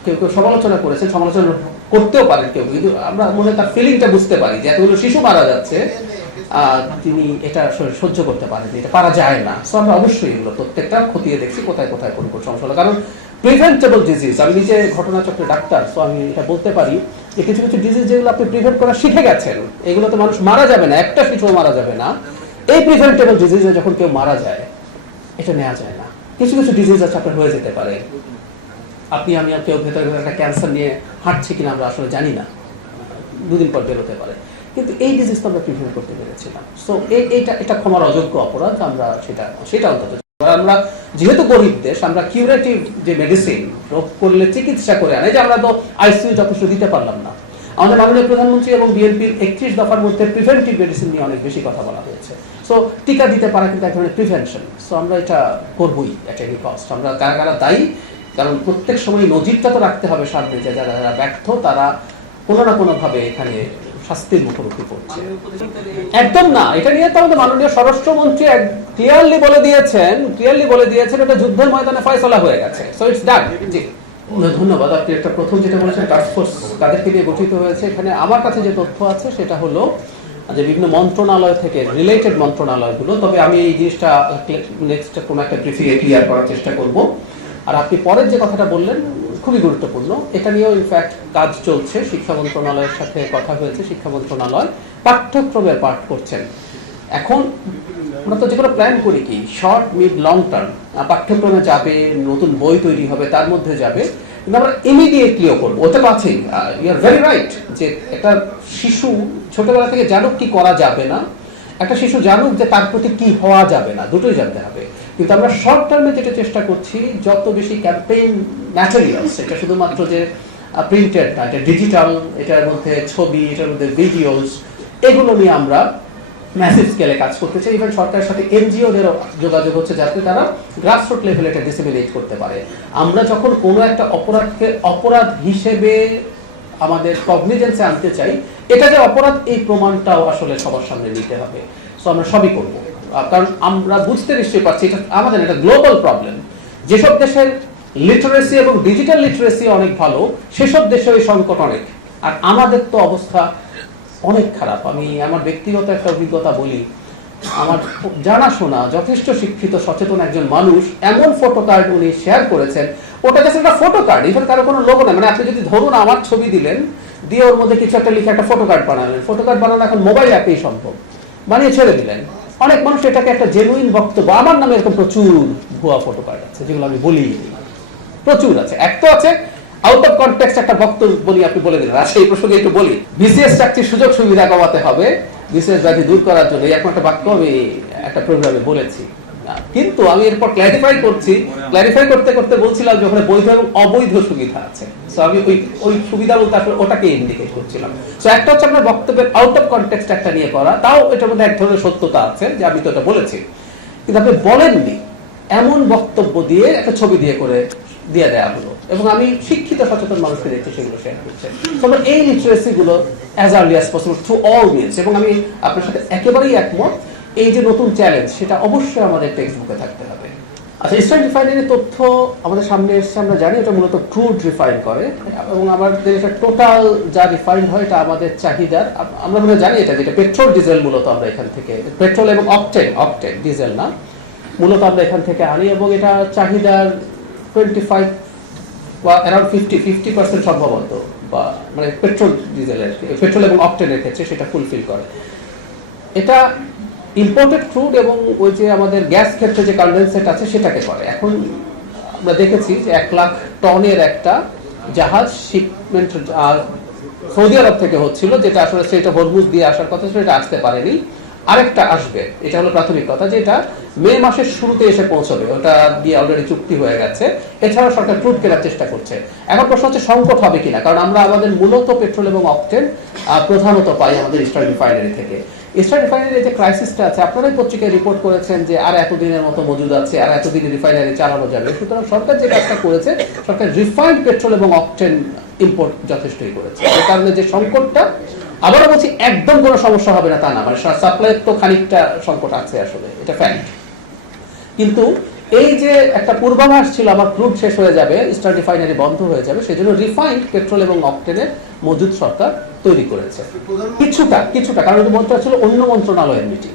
কেউ কেউ সমালোচনা করেছেন, সমালোচনা করতেও পারেন কেউ, কিন্তু আমরা মনে তার ফিলিংটা বুঝতে পারি যে এতগুলো শিশু মারা যাচ্ছে, তিনি এটা সহ্য করতে পারেন, এটা পারা যায় না। সো আমরা অবশ্যই এগুলো প্রত্যেকটা খতিয়ে দেখছি কোথায় কোথায় কোন কোন সমস্যা হলো। কারণ প্রিভেন্টেবল ডিজিজ, আমি নিজে ঘটনাচক্রে ডাক্তার, সো আমি এটা বলতে পারি যে কিছু কিছু ডিজিজ যেগুলো আপনি প্রিভেন্ট করা শিখে গেছেন, এগুলোতে মানুষ মারা যাবে না, একটা শিশুও মারা যাবে না। এই প্রিভেন্টেবল ডিজিজে যখন কেউ মারা যায়, এটা নেওয়া যায় না। কিছু কিছু ডিজিজ আছে আপনার হয়ে যেতে পারে, আপনি আমি কেউ ভেতরে ভেতরে একটা ক্যান্সার নিয়ে হাঁটছে কিনা আমরা আসলে জানি না, 2 দিন পর বেরোতে পারে, কিন্তু এই ডিজিজ তো আমরা প্রিভেন্ট করতে পেরেছিলাম। সো এটা ক্ষমার অযোগ্য অপরাধ, আমরা সেটা অন্তত। আমরা যেহেতু গরিব দেশ, আমরা কিউরেটিভ যে মেডিসিন, রোগ করলে চিকিৎসা করে আনে, যে আমরা তো আইসিইউ যথেষ্ট দিতে পারলাম না। আমাদের মাননীয় প্রধানমন্ত্রী এবং বিএনপির 31 দফার মধ্যে প্রিভেন্টিভ মেডিসিন নিয়ে অনেক বেশি কথা বলা হয়েছে। সো টিকা দিতে পারা কিন্তু এক ধরনের প্রিভেনশন। সো আমরা এটা করবই এট এনি কস্ট। আমরা কারা কারা দায়ী কারণ প্রত্যেক সময় নজিরটা তো রাখতে হবে সামনে যে যারা যারা ব্যর্থ তারা কোনো না কোনো ভাবে এখানে শাস্তির মুখোমুখি পড়ছে। একদম না, এটা নিয়ে তো আমাদের মাননীয় স্বরাষ্ট্রমন্ত্রী ক্লিয়ারলি বলে দিয়েছেন এটা যুদ্ধের ময়দানে ফয়সালা হয়ে গেছে, সো ইটস ডান। জি ধন্যবাদ। আপনি একটা প্রথম যেটা বলেছেন টাস্কফোর্স কাদেরকে নিয়ে গঠিত হয়েছে, এখানে আমার কাছে যে তথ্য আছে সেটা হলো যে বিভিন্ন মন্ত্রণালয় থেকে রিলেটেড মন্ত্রণালয়গুলো, তবে আমি এই জিনিসটা নেক্সট কোনো একটা ব্রিফিংয়ে ক্লিয়ার করার চেষ্টা করব। আর আপনি পরের যে কথাটা বললেন খুবই গুরুত্বপূর্ণ, এটা নিয়েও ইনফ্যাক্ট কাজ চলছে, শিক্ষা মন্ত্রণালয়ের সাথে কথা হয়েছে, শিক্ষা মন্ত্রণালয় পাঠ্যক্রমের পাঠ করছেন। এখন আমরা তো যেগুলো প্ল্যান করি কি শর্ট মিড লং টার্ম পাঠ্যক্রমে যাবে, নতুন বই তৈরি হবে, তার মধ্যে যাবে, কিন্তু আমরা ইমিডিয়েটলিও করবো, ওটা তো আছেই। ইউ আর ভেরি রাইট যে একটা শিশু ছোটবেলা থেকে জানুক কি করা যাবে না, একটা শিশু জানুক যে তার প্রতি কি হওয়া যাবে না, দুটোই জানতে হবে। কিন্তু আমরা শর্ট টার্মে যেটা চেষ্টা করছি, যত বেশি ক্যাম্পেইন ম্যাটেরিয়ালস, এটা শুধুমাত্র যে প্রিন্টেড না, এটা ডিজিটাল, এটার মধ্যে ছবি, এটার মধ্যে ভিডিওস, এগুলো নিয়ে আমরা ম্যাসিভ স্কেলে কাজ করতে চাই। ইভেন সরকারের সাথে এনজিওদেরও যোগাযোগ হচ্ছে যাতে তারা গ্রাসরুট লেভেলে এটা ডিসেমিনেট করতে পারে। আমরা যখন কোনো একটা অপরাধকে অপরাধ হিসেবে আমাদের কগনিজেন্সে আনতে চাই, এটা যে অপরাধ এই প্রমাণটাও আসলে সবার সামনে নিতে হবে। সো আমরা সবই করব, কারণ আমরা বুঝতে নিশ্চয়ই পারছি এটা আমাদের একটা গ্লোবাল প্রবলেম। যেসব দেশের লিটারেসি এবং ডিজিটাল লিটারেসি অনেক ভালো, সেসব দেশে এই সংকট অনেক, আর আমাদের তো অবস্থা অনেক খারাপ। আমি আমার ব্যক্তিগত একটা অভিজ্ঞতা বলি, আমার জানাশোনা যথেষ্ট শিক্ষিত সচেতন একজন মানুষ এমন ফটো কার্ড উনি শেয়ার করেছেন, ওটা জাস্ট একটা ফটো কার্ড, ইভেন কারো কোনো লোগো না, মানে আপনি যদি ধরুন আমার ছবি দিলেন, দিয়ে ওর মধ্যে কিছু একটা লিখে একটা ফটো কার্ড বানালেন, ফটো কার্ড বানানো এখন মোবাইল অ্যাপেই সম্ভব, বানিয়ে ছেড়ে দিলেন। অনেক মানুষ এটাকে একটা জেনুইন বক্তব্য, আমার নামে এরকম প্রচুর ভুয়া ফটো কার্ড আছে যেগুলো আমি বলি, প্রচুর আছে। এক তো আছে আউট অফ কনটেক্সট একটা বক্তব্য বলি, আপনি বলে দিলেন, আর সেই প্রসঙ্গে একটু বলি, বিসিএস চাকরির সুযোগ সুবিধা কমাতে হবে, বিসিএস ব্যাধি দূর করার জন্য, এই একটা বাক্য আমি একটা প্রোগ্রামে বলেছি। কিন্তু আমি এরপর ক্ল্যারিফাই করতে করতে বলছিলাম যে ওখানে বৈধ এবং অবৈধ সুবিধা আছে। সো আমি ওই সুবিধা বলতে আসলে ওটাকে ইন্ডিকেট করছিলাম। সো একটা হচ্ছে আপনার বক্তব্যের আউট অফ কনটেক্সট একটা নিয়ে করা, তাও এটার মধ্যে এক ধরনের সত্যতা আছে যে আমি তো এটা বলেছি, কিন্তু আপনি বলেননি এমন বক্তব্য দিয়ে একটা ছবি দিয়ে দেওয়া হলো, এবং আমি শিক্ষিত সচেতন মানুষকে দেখছি সেগুলো শেয়ার করছে। তবে এই লিটারেসি গুলো as early as possible through all means, এবং আমি আপনার সাথে একেবারেই একমত, এই যে নতুন চ্যালেঞ্জ সেটা অবশ্যই আমাদের টেক্সট বুকে থাকতে হবে। আচ্ছা, ইস্টার্ন রিফাইনারির তথ্য আমাদের সামনে এসছে, আমরা জানি এটা মূলত ক্রুড রিফাইন করে, এবং আমাদের এটা টোটাল যা রিফাইন্ড হয় এটা আমাদের চাহিদার, আমরা মনে জানি এটা যেটা পেট্রোল ডিজেল মূলত আমরা এখান থেকে, পেট্রোল এবং অকটেন ডিজেল না, মূলত আমরা এখান থেকে আনি, এবং এটা চাহিদার 25 বা অ্যারাউন্ড 50% সম্ভবত, বা মানে পেট্রোল ডিজেলের, পেট্রোল এবং অকটেনের ক্ষেত্রে সেটা ফুলফিল করে। এটা ইম্পোর্টেড ক্রুড এবং ওই যে আমাদের গ্যাস ক্ষেত্রে যে কনডেনসেট আছে সেটাকে করে। এখন আমরা দেখেছি যে 1 লাখ টনের একটা জাহাজ শিপমেন্ট সৌদি আরব থেকে হচ্ছিল, যেটা আসলে সেটা হরমুজ দিয়ে আসার কথা ছিল, এটা আসতে পারেনি, আরেকটা আসবে, এটা হলো প্রাথমিক কথা, যেটা মে মাসের শুরুতে এসে পৌঁছবে, ওটা দিয়ে অলরেডি চুক্তি হয়ে গেছে। এছাড়াও সরকার ক্রুড কেনার চেষ্টা করছে। এখন প্রশ্ন হচ্ছে সংকট হবে কিনা, কারণ আমরা আমাদের মূলত পেট্রোল এবং অকটেন প্রধানত পাই আমাদের ইস্টার্ন রিফাইনারি থেকে। ইস্টার্ন রিফাইনারির যে ক্রাইসিসটা আছে, আপনারাই পত্রিকায় রিপোর্ট করেছেন যে আর এতদিনের মতো মজুদ আছে, আর এতদিন রিফাইনারি চালানো যাবে। সুতরাং সরকার যে কাজটা করেছে, সরকার রিফাইন্ড পেট্রোল এবং অকটেন ইম্পোর্ট যথেষ্টই করেছে। এই কারণে যে সংকটটা, আবারও বলছি একদম কোনো সমস্যা হবে না তা না, মানে সাপ্লাই তো খানিকটা সংকট আছে আসলে, এটা ফ্যাক্ট। কিন্তু এই যে একটা পূর্বাভাস ছিল আবার ক্রুড শেষ হয়ে যাবে, ইস্টার্ন রিফাইনারি বন্ধ হয়ে যাবে, সেজন্য রিফাইন্ড পেট্রোল এবং অকটেনের মজুদ সরকার তৈরি করেছে কিছুটা, কারণ মন্ত্রণালয় ছিল অন্য মন্ত্রণালয়ের মিটিং,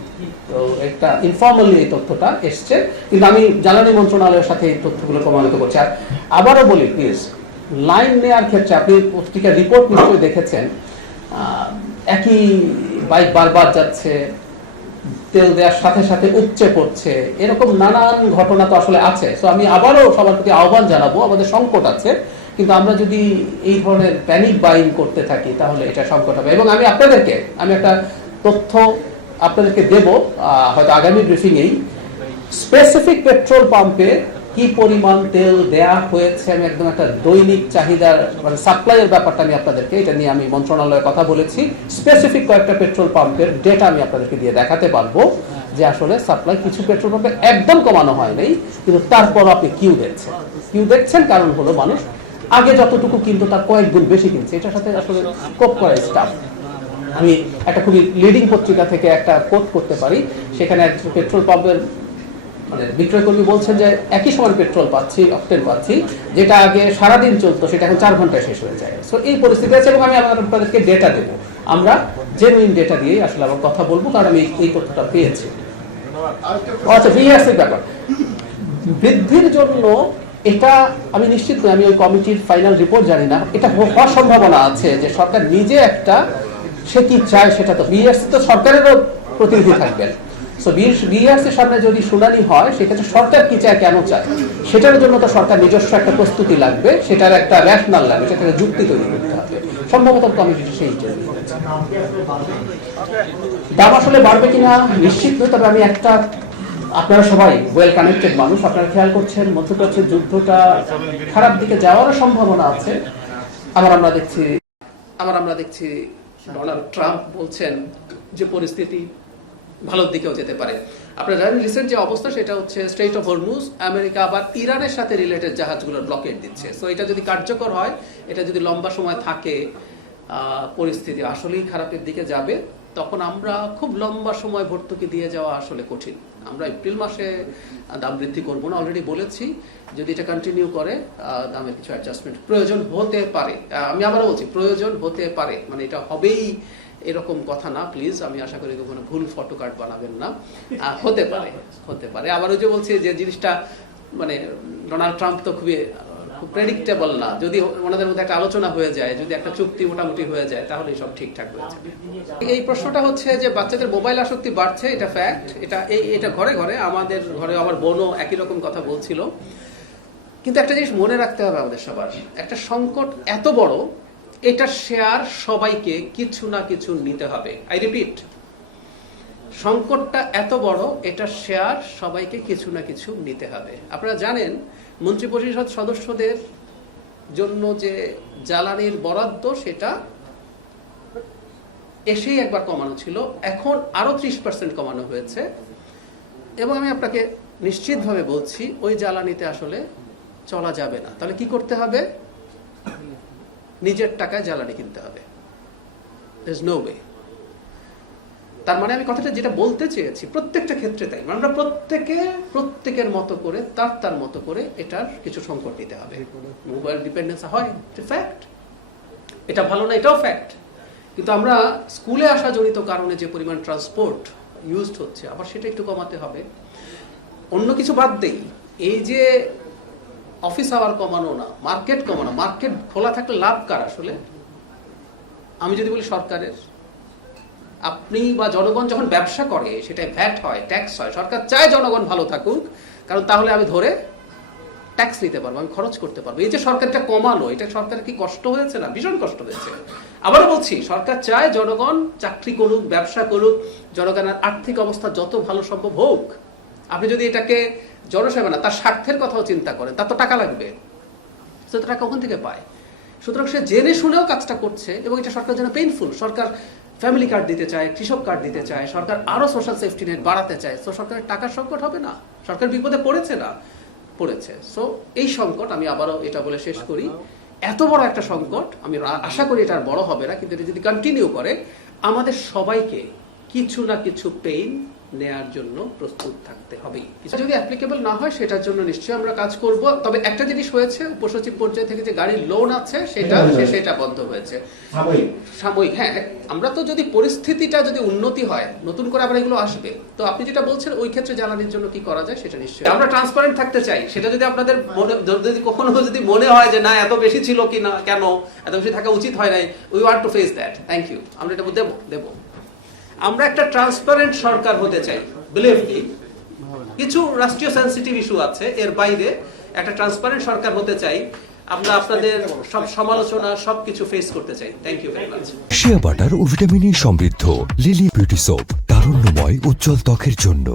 তো একটা ইনফর্মালি এই তথ্যটা এসছে, কিন্তু আমি জ্বালানি মন্ত্রণালয়ের সাথে এই তথ্যগুলো প্রমাণিত করছি। আর আবারও বলি প্লিজ, লাইন নেওয়ার ক্ষেত্রে আপনি পত্রিকার রিপোর্ট নিশ্চয়ই দেখেছেন, একই বাইক বারবার যাচ্ছে, তেল দেওয়ার সাথে সাথে উপচে পড়ছে, এরকম নানান ঘটনা তো আসলে আছে। তো আমি আবারও সবার প্রতি আহ্বান জানাবো, আমাদের সংকট আছে, কিন্তু আমরা যদি এই ধরনের প্যানিক বাইং করতে থাকি তাহলে এটা সংকট হবে। এবং আমি একটা তথ্য আপনাদেরকে দেব, হয়তো আগামী ব্রিফিংয়েই, স্পেসিফিক পেট্রোল পাম্পে কি পরিমাণ তেল দেয়া হয়েছে, আমি একদম একটা দৈনিক চাহিদার মানে সাপ্লাইয়ের ব্যাপারটা আমি আপনাদেরকে, এটা নিয়ে আমি মন্ত্রণালয়ে কথা বলেছি, স্পেসিফিক কয়েকটা পেট্রোল পাম্পের ডেটা আমি আপনাদেরকে দিয়ে দেখাতে পারবো যে আসলে সাপ্লাই কিছু পেট্রোল পাম্পে একদম কমানো হয়নি, কিন্তু তারপর আপনি কিউ দেখছেন কারণ হলো মানুষ আগে যতটুকু কিনতো তার কয়েক গুণ বেশি কিনছে। এটার সাথে আসলে কোপ করা স্টাফ। আমি একটা খুবই লিডিং পত্রিকা থেকে একটা কোট করতে পারি, সেখানে একজন পেট্রোল পাম্পের মানে বিক্রয়কর্মী বলছেন যে একই সময় পেট্রোল পাচ্ছি, অকটেন পাচ্ছি, যেটা আগে সারাদিন চলতো সেটা এখন 4 ঘন্টায় শেষ হয়ে যায়। সো এই পরিস্থিতি আছে এবং আমি আপনাদেরকে ডেটা দেবো, আমরা জেনুইন ডেটা দিয়েই আসলে আমার কথা বলবো, কারণ আমি এই তথ্যটা পেয়েছি। আচ্ছা, বিএসসির ব্যাপার বৃদ্ধির জন্য এটা আমি নিশ্চিত নই, আমি ওই কমিটির ফাইনাল রিপোর্ট জানি না, এটা হওয়ার সম্ভাবনা আছে যে সরকার নিজে একটা সে কি চায় সেটা তো বিএসসি তো সরকারেরও প্রতিনিধি থাকবেন। সো বিএসসির সামনে যদি শুনানি হয় সেক্ষেত্রে সরকার কি চায়, কেন চায়, সেটার জন্য তো সরকার নিজস্ব একটা প্রস্তুতি লাগবে, সেটার একটা রেশনাল লাগবে, সেটার যুক্তি তৈরি করতে হবে। সম্ভবত কমিটি সেই জন্য দাম আসলে বাড়বে কিনা নিশ্চিত নয়, তবে আমি একটা, আপনারা সবাই ওয়েল কানেক্টেড মানুষ, আপনারা খেয়াল করছেন মধ্যপ্রাচ্যের যুদ্ধটা খারাপ দিকে যাওয়ারও সম্ভাবনা আছে। আবার আমরা দেখছি ডোনাল্ড ট্রাম্প বলছেন যে পরিস্থিতি ভালোর দিকেও যেতে পারে। আপনারা জানেন রিসেন্ট যে অবস্থা সেটা হচ্ছে স্ট্রেইট অফ হরমুজ, আমেরিকা আবার ইরানের সাথে রিলেটেড জাহাজগুলোর ব্লকেট দিচ্ছে। সো এটা যদি কার্যকর হয়, এটা যদি লম্বা সময় থাকে, পরিস্থিতি আসলেই খারাপের দিকে যাবে। তখন আমরা খুব লম্বা সময় ভর্তুকি দিয়ে যাওয়া আসলে কঠিন। আমরা এপ্রিল মাসে দাম বৃদ্ধি করবো না, অলরেডি বলেছি। যদি এটা কন্টিনিউ করে দামের কিছু অ্যাডজাস্টমেন্ট প্রয়োজন হতে পারে। আমি আবারও বলছি প্রয়োজন হতে পারে, মানে এটা হবেই এরকম কথা না, প্লিজ। আমি আশা করি কোনো ভুল ফটো কার্ড বানাবেন না। হতে পারে। আবার ওই যে বলছি যে জিনিসটা মানে ডোনাল্ড ট্রাম্প তো খুব প্রেডিক্টেবল না। যদি ওনাদের মধ্যে একটা আলোচনা হয়ে যায়, যদি একটা চুক্তি মোটামুটি হয়ে যায়, তাহলে সব ঠিকঠাক হয়ে যাবে। এই প্রশ্নটা হচ্ছে যে বাচ্চাদের মোবাইল আসক্তি বাড়ছে, এটা ফ্যাক্ট। এটা ঘরে ঘরে, আমাদের ঘরে আমার বোনও একই রকম কথা বলছিল। কিন্তু একটা জিনিস মনে রাখতে হবে আমাদের সবার, একটা সংকট এত বড়, এটা শেয়ার সবাইকে কিছু না কিছু নিতে হবে। আই রিপিট, সংকটটা এত বড়, এটা শেয়ার সবাইকে কিছু না কিছু নিতে হবে। আপনারা জানেন মন্ত্রিপরিষদ সদস্যদের জন্য যে জ্বালানির বরাদ্দ সেটা এসেই একবার কমানো ছিল, এখন আরো 30% কমানো হয়েছে। এবং আমি আপনাকে নিশ্চিতভাবে বলছি ওই জ্বালানিতে আসলে চলা যাবে না। তাহলে কি করতে হবে? নিজের টাকায় জ্বালানি কিনতে হবে। There's no way। তার মানে আমি কথাটা যেটা বলতে চেয়েছি প্রত্যেকটা ক্ষেত্রে তাই, আমরা প্রত্যেকের মতো করে তার মতো করে এটার কিছু সংকট নিতে হবে। মোবাইল ডিপেন্ডেন্স হয়, ফ্যাক্ট। এটা ভালো না, এটাও ফ্যাক্ট। কিন্তু আমরা স্কুলে আসা জড়িত কারণে যে পরিমাণ ট্রান্সপোর্ট ইউজড হচ্ছে, আবার সেটা একটু কমাতে হবে। অন্য কিছু বাদ দেই, এই যে অফিস আওয়ার কমানো না, মার্কেট কমানো, মার্কেট খোলা থাকলে লাভ কার আসলে? আমি যদি বলি সরকারের। আপনি বা জনগণ যখন ব্যবসা করে, সেটা ভ্যাট হয়, ট্যাক্স হয়, সরকার চায় জনগণ ভালো থাকুক, কারণ তাহলে আমি ধরে ট্যাক্স নিতে পারবো, আমি খরচ করতে পারবো। এই যে সরকারটা কমানো, এটা সরকারের কি কষ্ট হয়েছে না? ভীষণ কষ্ট হয়েছে। আবারও বলছি, সরকার চায় জনগণ চাকরি করুক, ব্যবসা করুক, জনগণের আর্থিক অবস্থা যত ভালো সম্ভব হোক। আপনি যদি এটাকে জনসেবা না, তার স্বার্থের কথাও চিন্তা করেন, তার তো টাকা লাগবে। সে তো টাকা কখন থেকে পায়? সুতরাং সে জেনে শুনেও কাজটা করছে, এবং এটা সরকার জন্য পেইনফুল। সরকার ফ্যামিলি কার্ড দিতে চায়, কৃষক কার্ড দিতে চায়, সরকার আরো সোশ্যাল সেফটি নেট বাড়াতে চায়। তো সরকারের টাকার সংকট হবে না? সরকার বিপদে পড়েছে। সো এই সংকট, আমি আবারও এটা বলে শেষ করি, এত বড় একটা সংকট, আমি আশা করি এটা আর বড় হবে না, কিন্তু এটা যদি কন্টিনিউ করে, আমাদের সবাইকে কিছু না কিছু পেইন নেয়ার জন্য প্রস্তুত থাকতে হবে। যদি অ্যাপ্লিকেবল না হয় সেটার জন্য নিশ্চয়ই আমরা কাজ করব। তবে একটা জিনিস হয়েছে, উপসচিব পর্যায়ে থেকে যে গাড়ির লোন আছে সেটা বন্ধ হয়েছে সাময়িক। হ্যাঁ, আমরা তো যদি পরিস্থিতিটা যদি উন্নতি হয়, নতুন করে আবার এগুলো আসবে। তো আপনি যেটা বলছেন ওই ক্ষেত্রে জ্বালানির জন্য কি করা যায় সেটা নিশ্চয়ই আমরা ট্রান্সপারেন্ট থাকতে চাই। সেটা যদি আপনাদের যদি কখনো যদি মনে হয় যে না এত বেশি ছিল কি না, কেন এত বেশি থাকা উচিত হয় নাই, we want to face that. Thank you. আমরা এটা দেব। আমরা একটা ট্রান্সপারেন্ট সরকার হতে চাই। বিলিভ মি, কিছু রাষ্ট্রীয় সেনসিটিভ ইস্যু আছে, এর বাইরে একটা ট্রান্সপারেন্ট সরকার হতে চাই। আমরা আপনাদের সব সমালোচনা সবকিছু ফেস করতে চাই। Thank you very much. Shea butter ও ভিটামিন ই সমৃদ্ধ লিলি বিউটি সোপ, তারুণ্যময় উজ্জ্বল ত্বকের জন্য।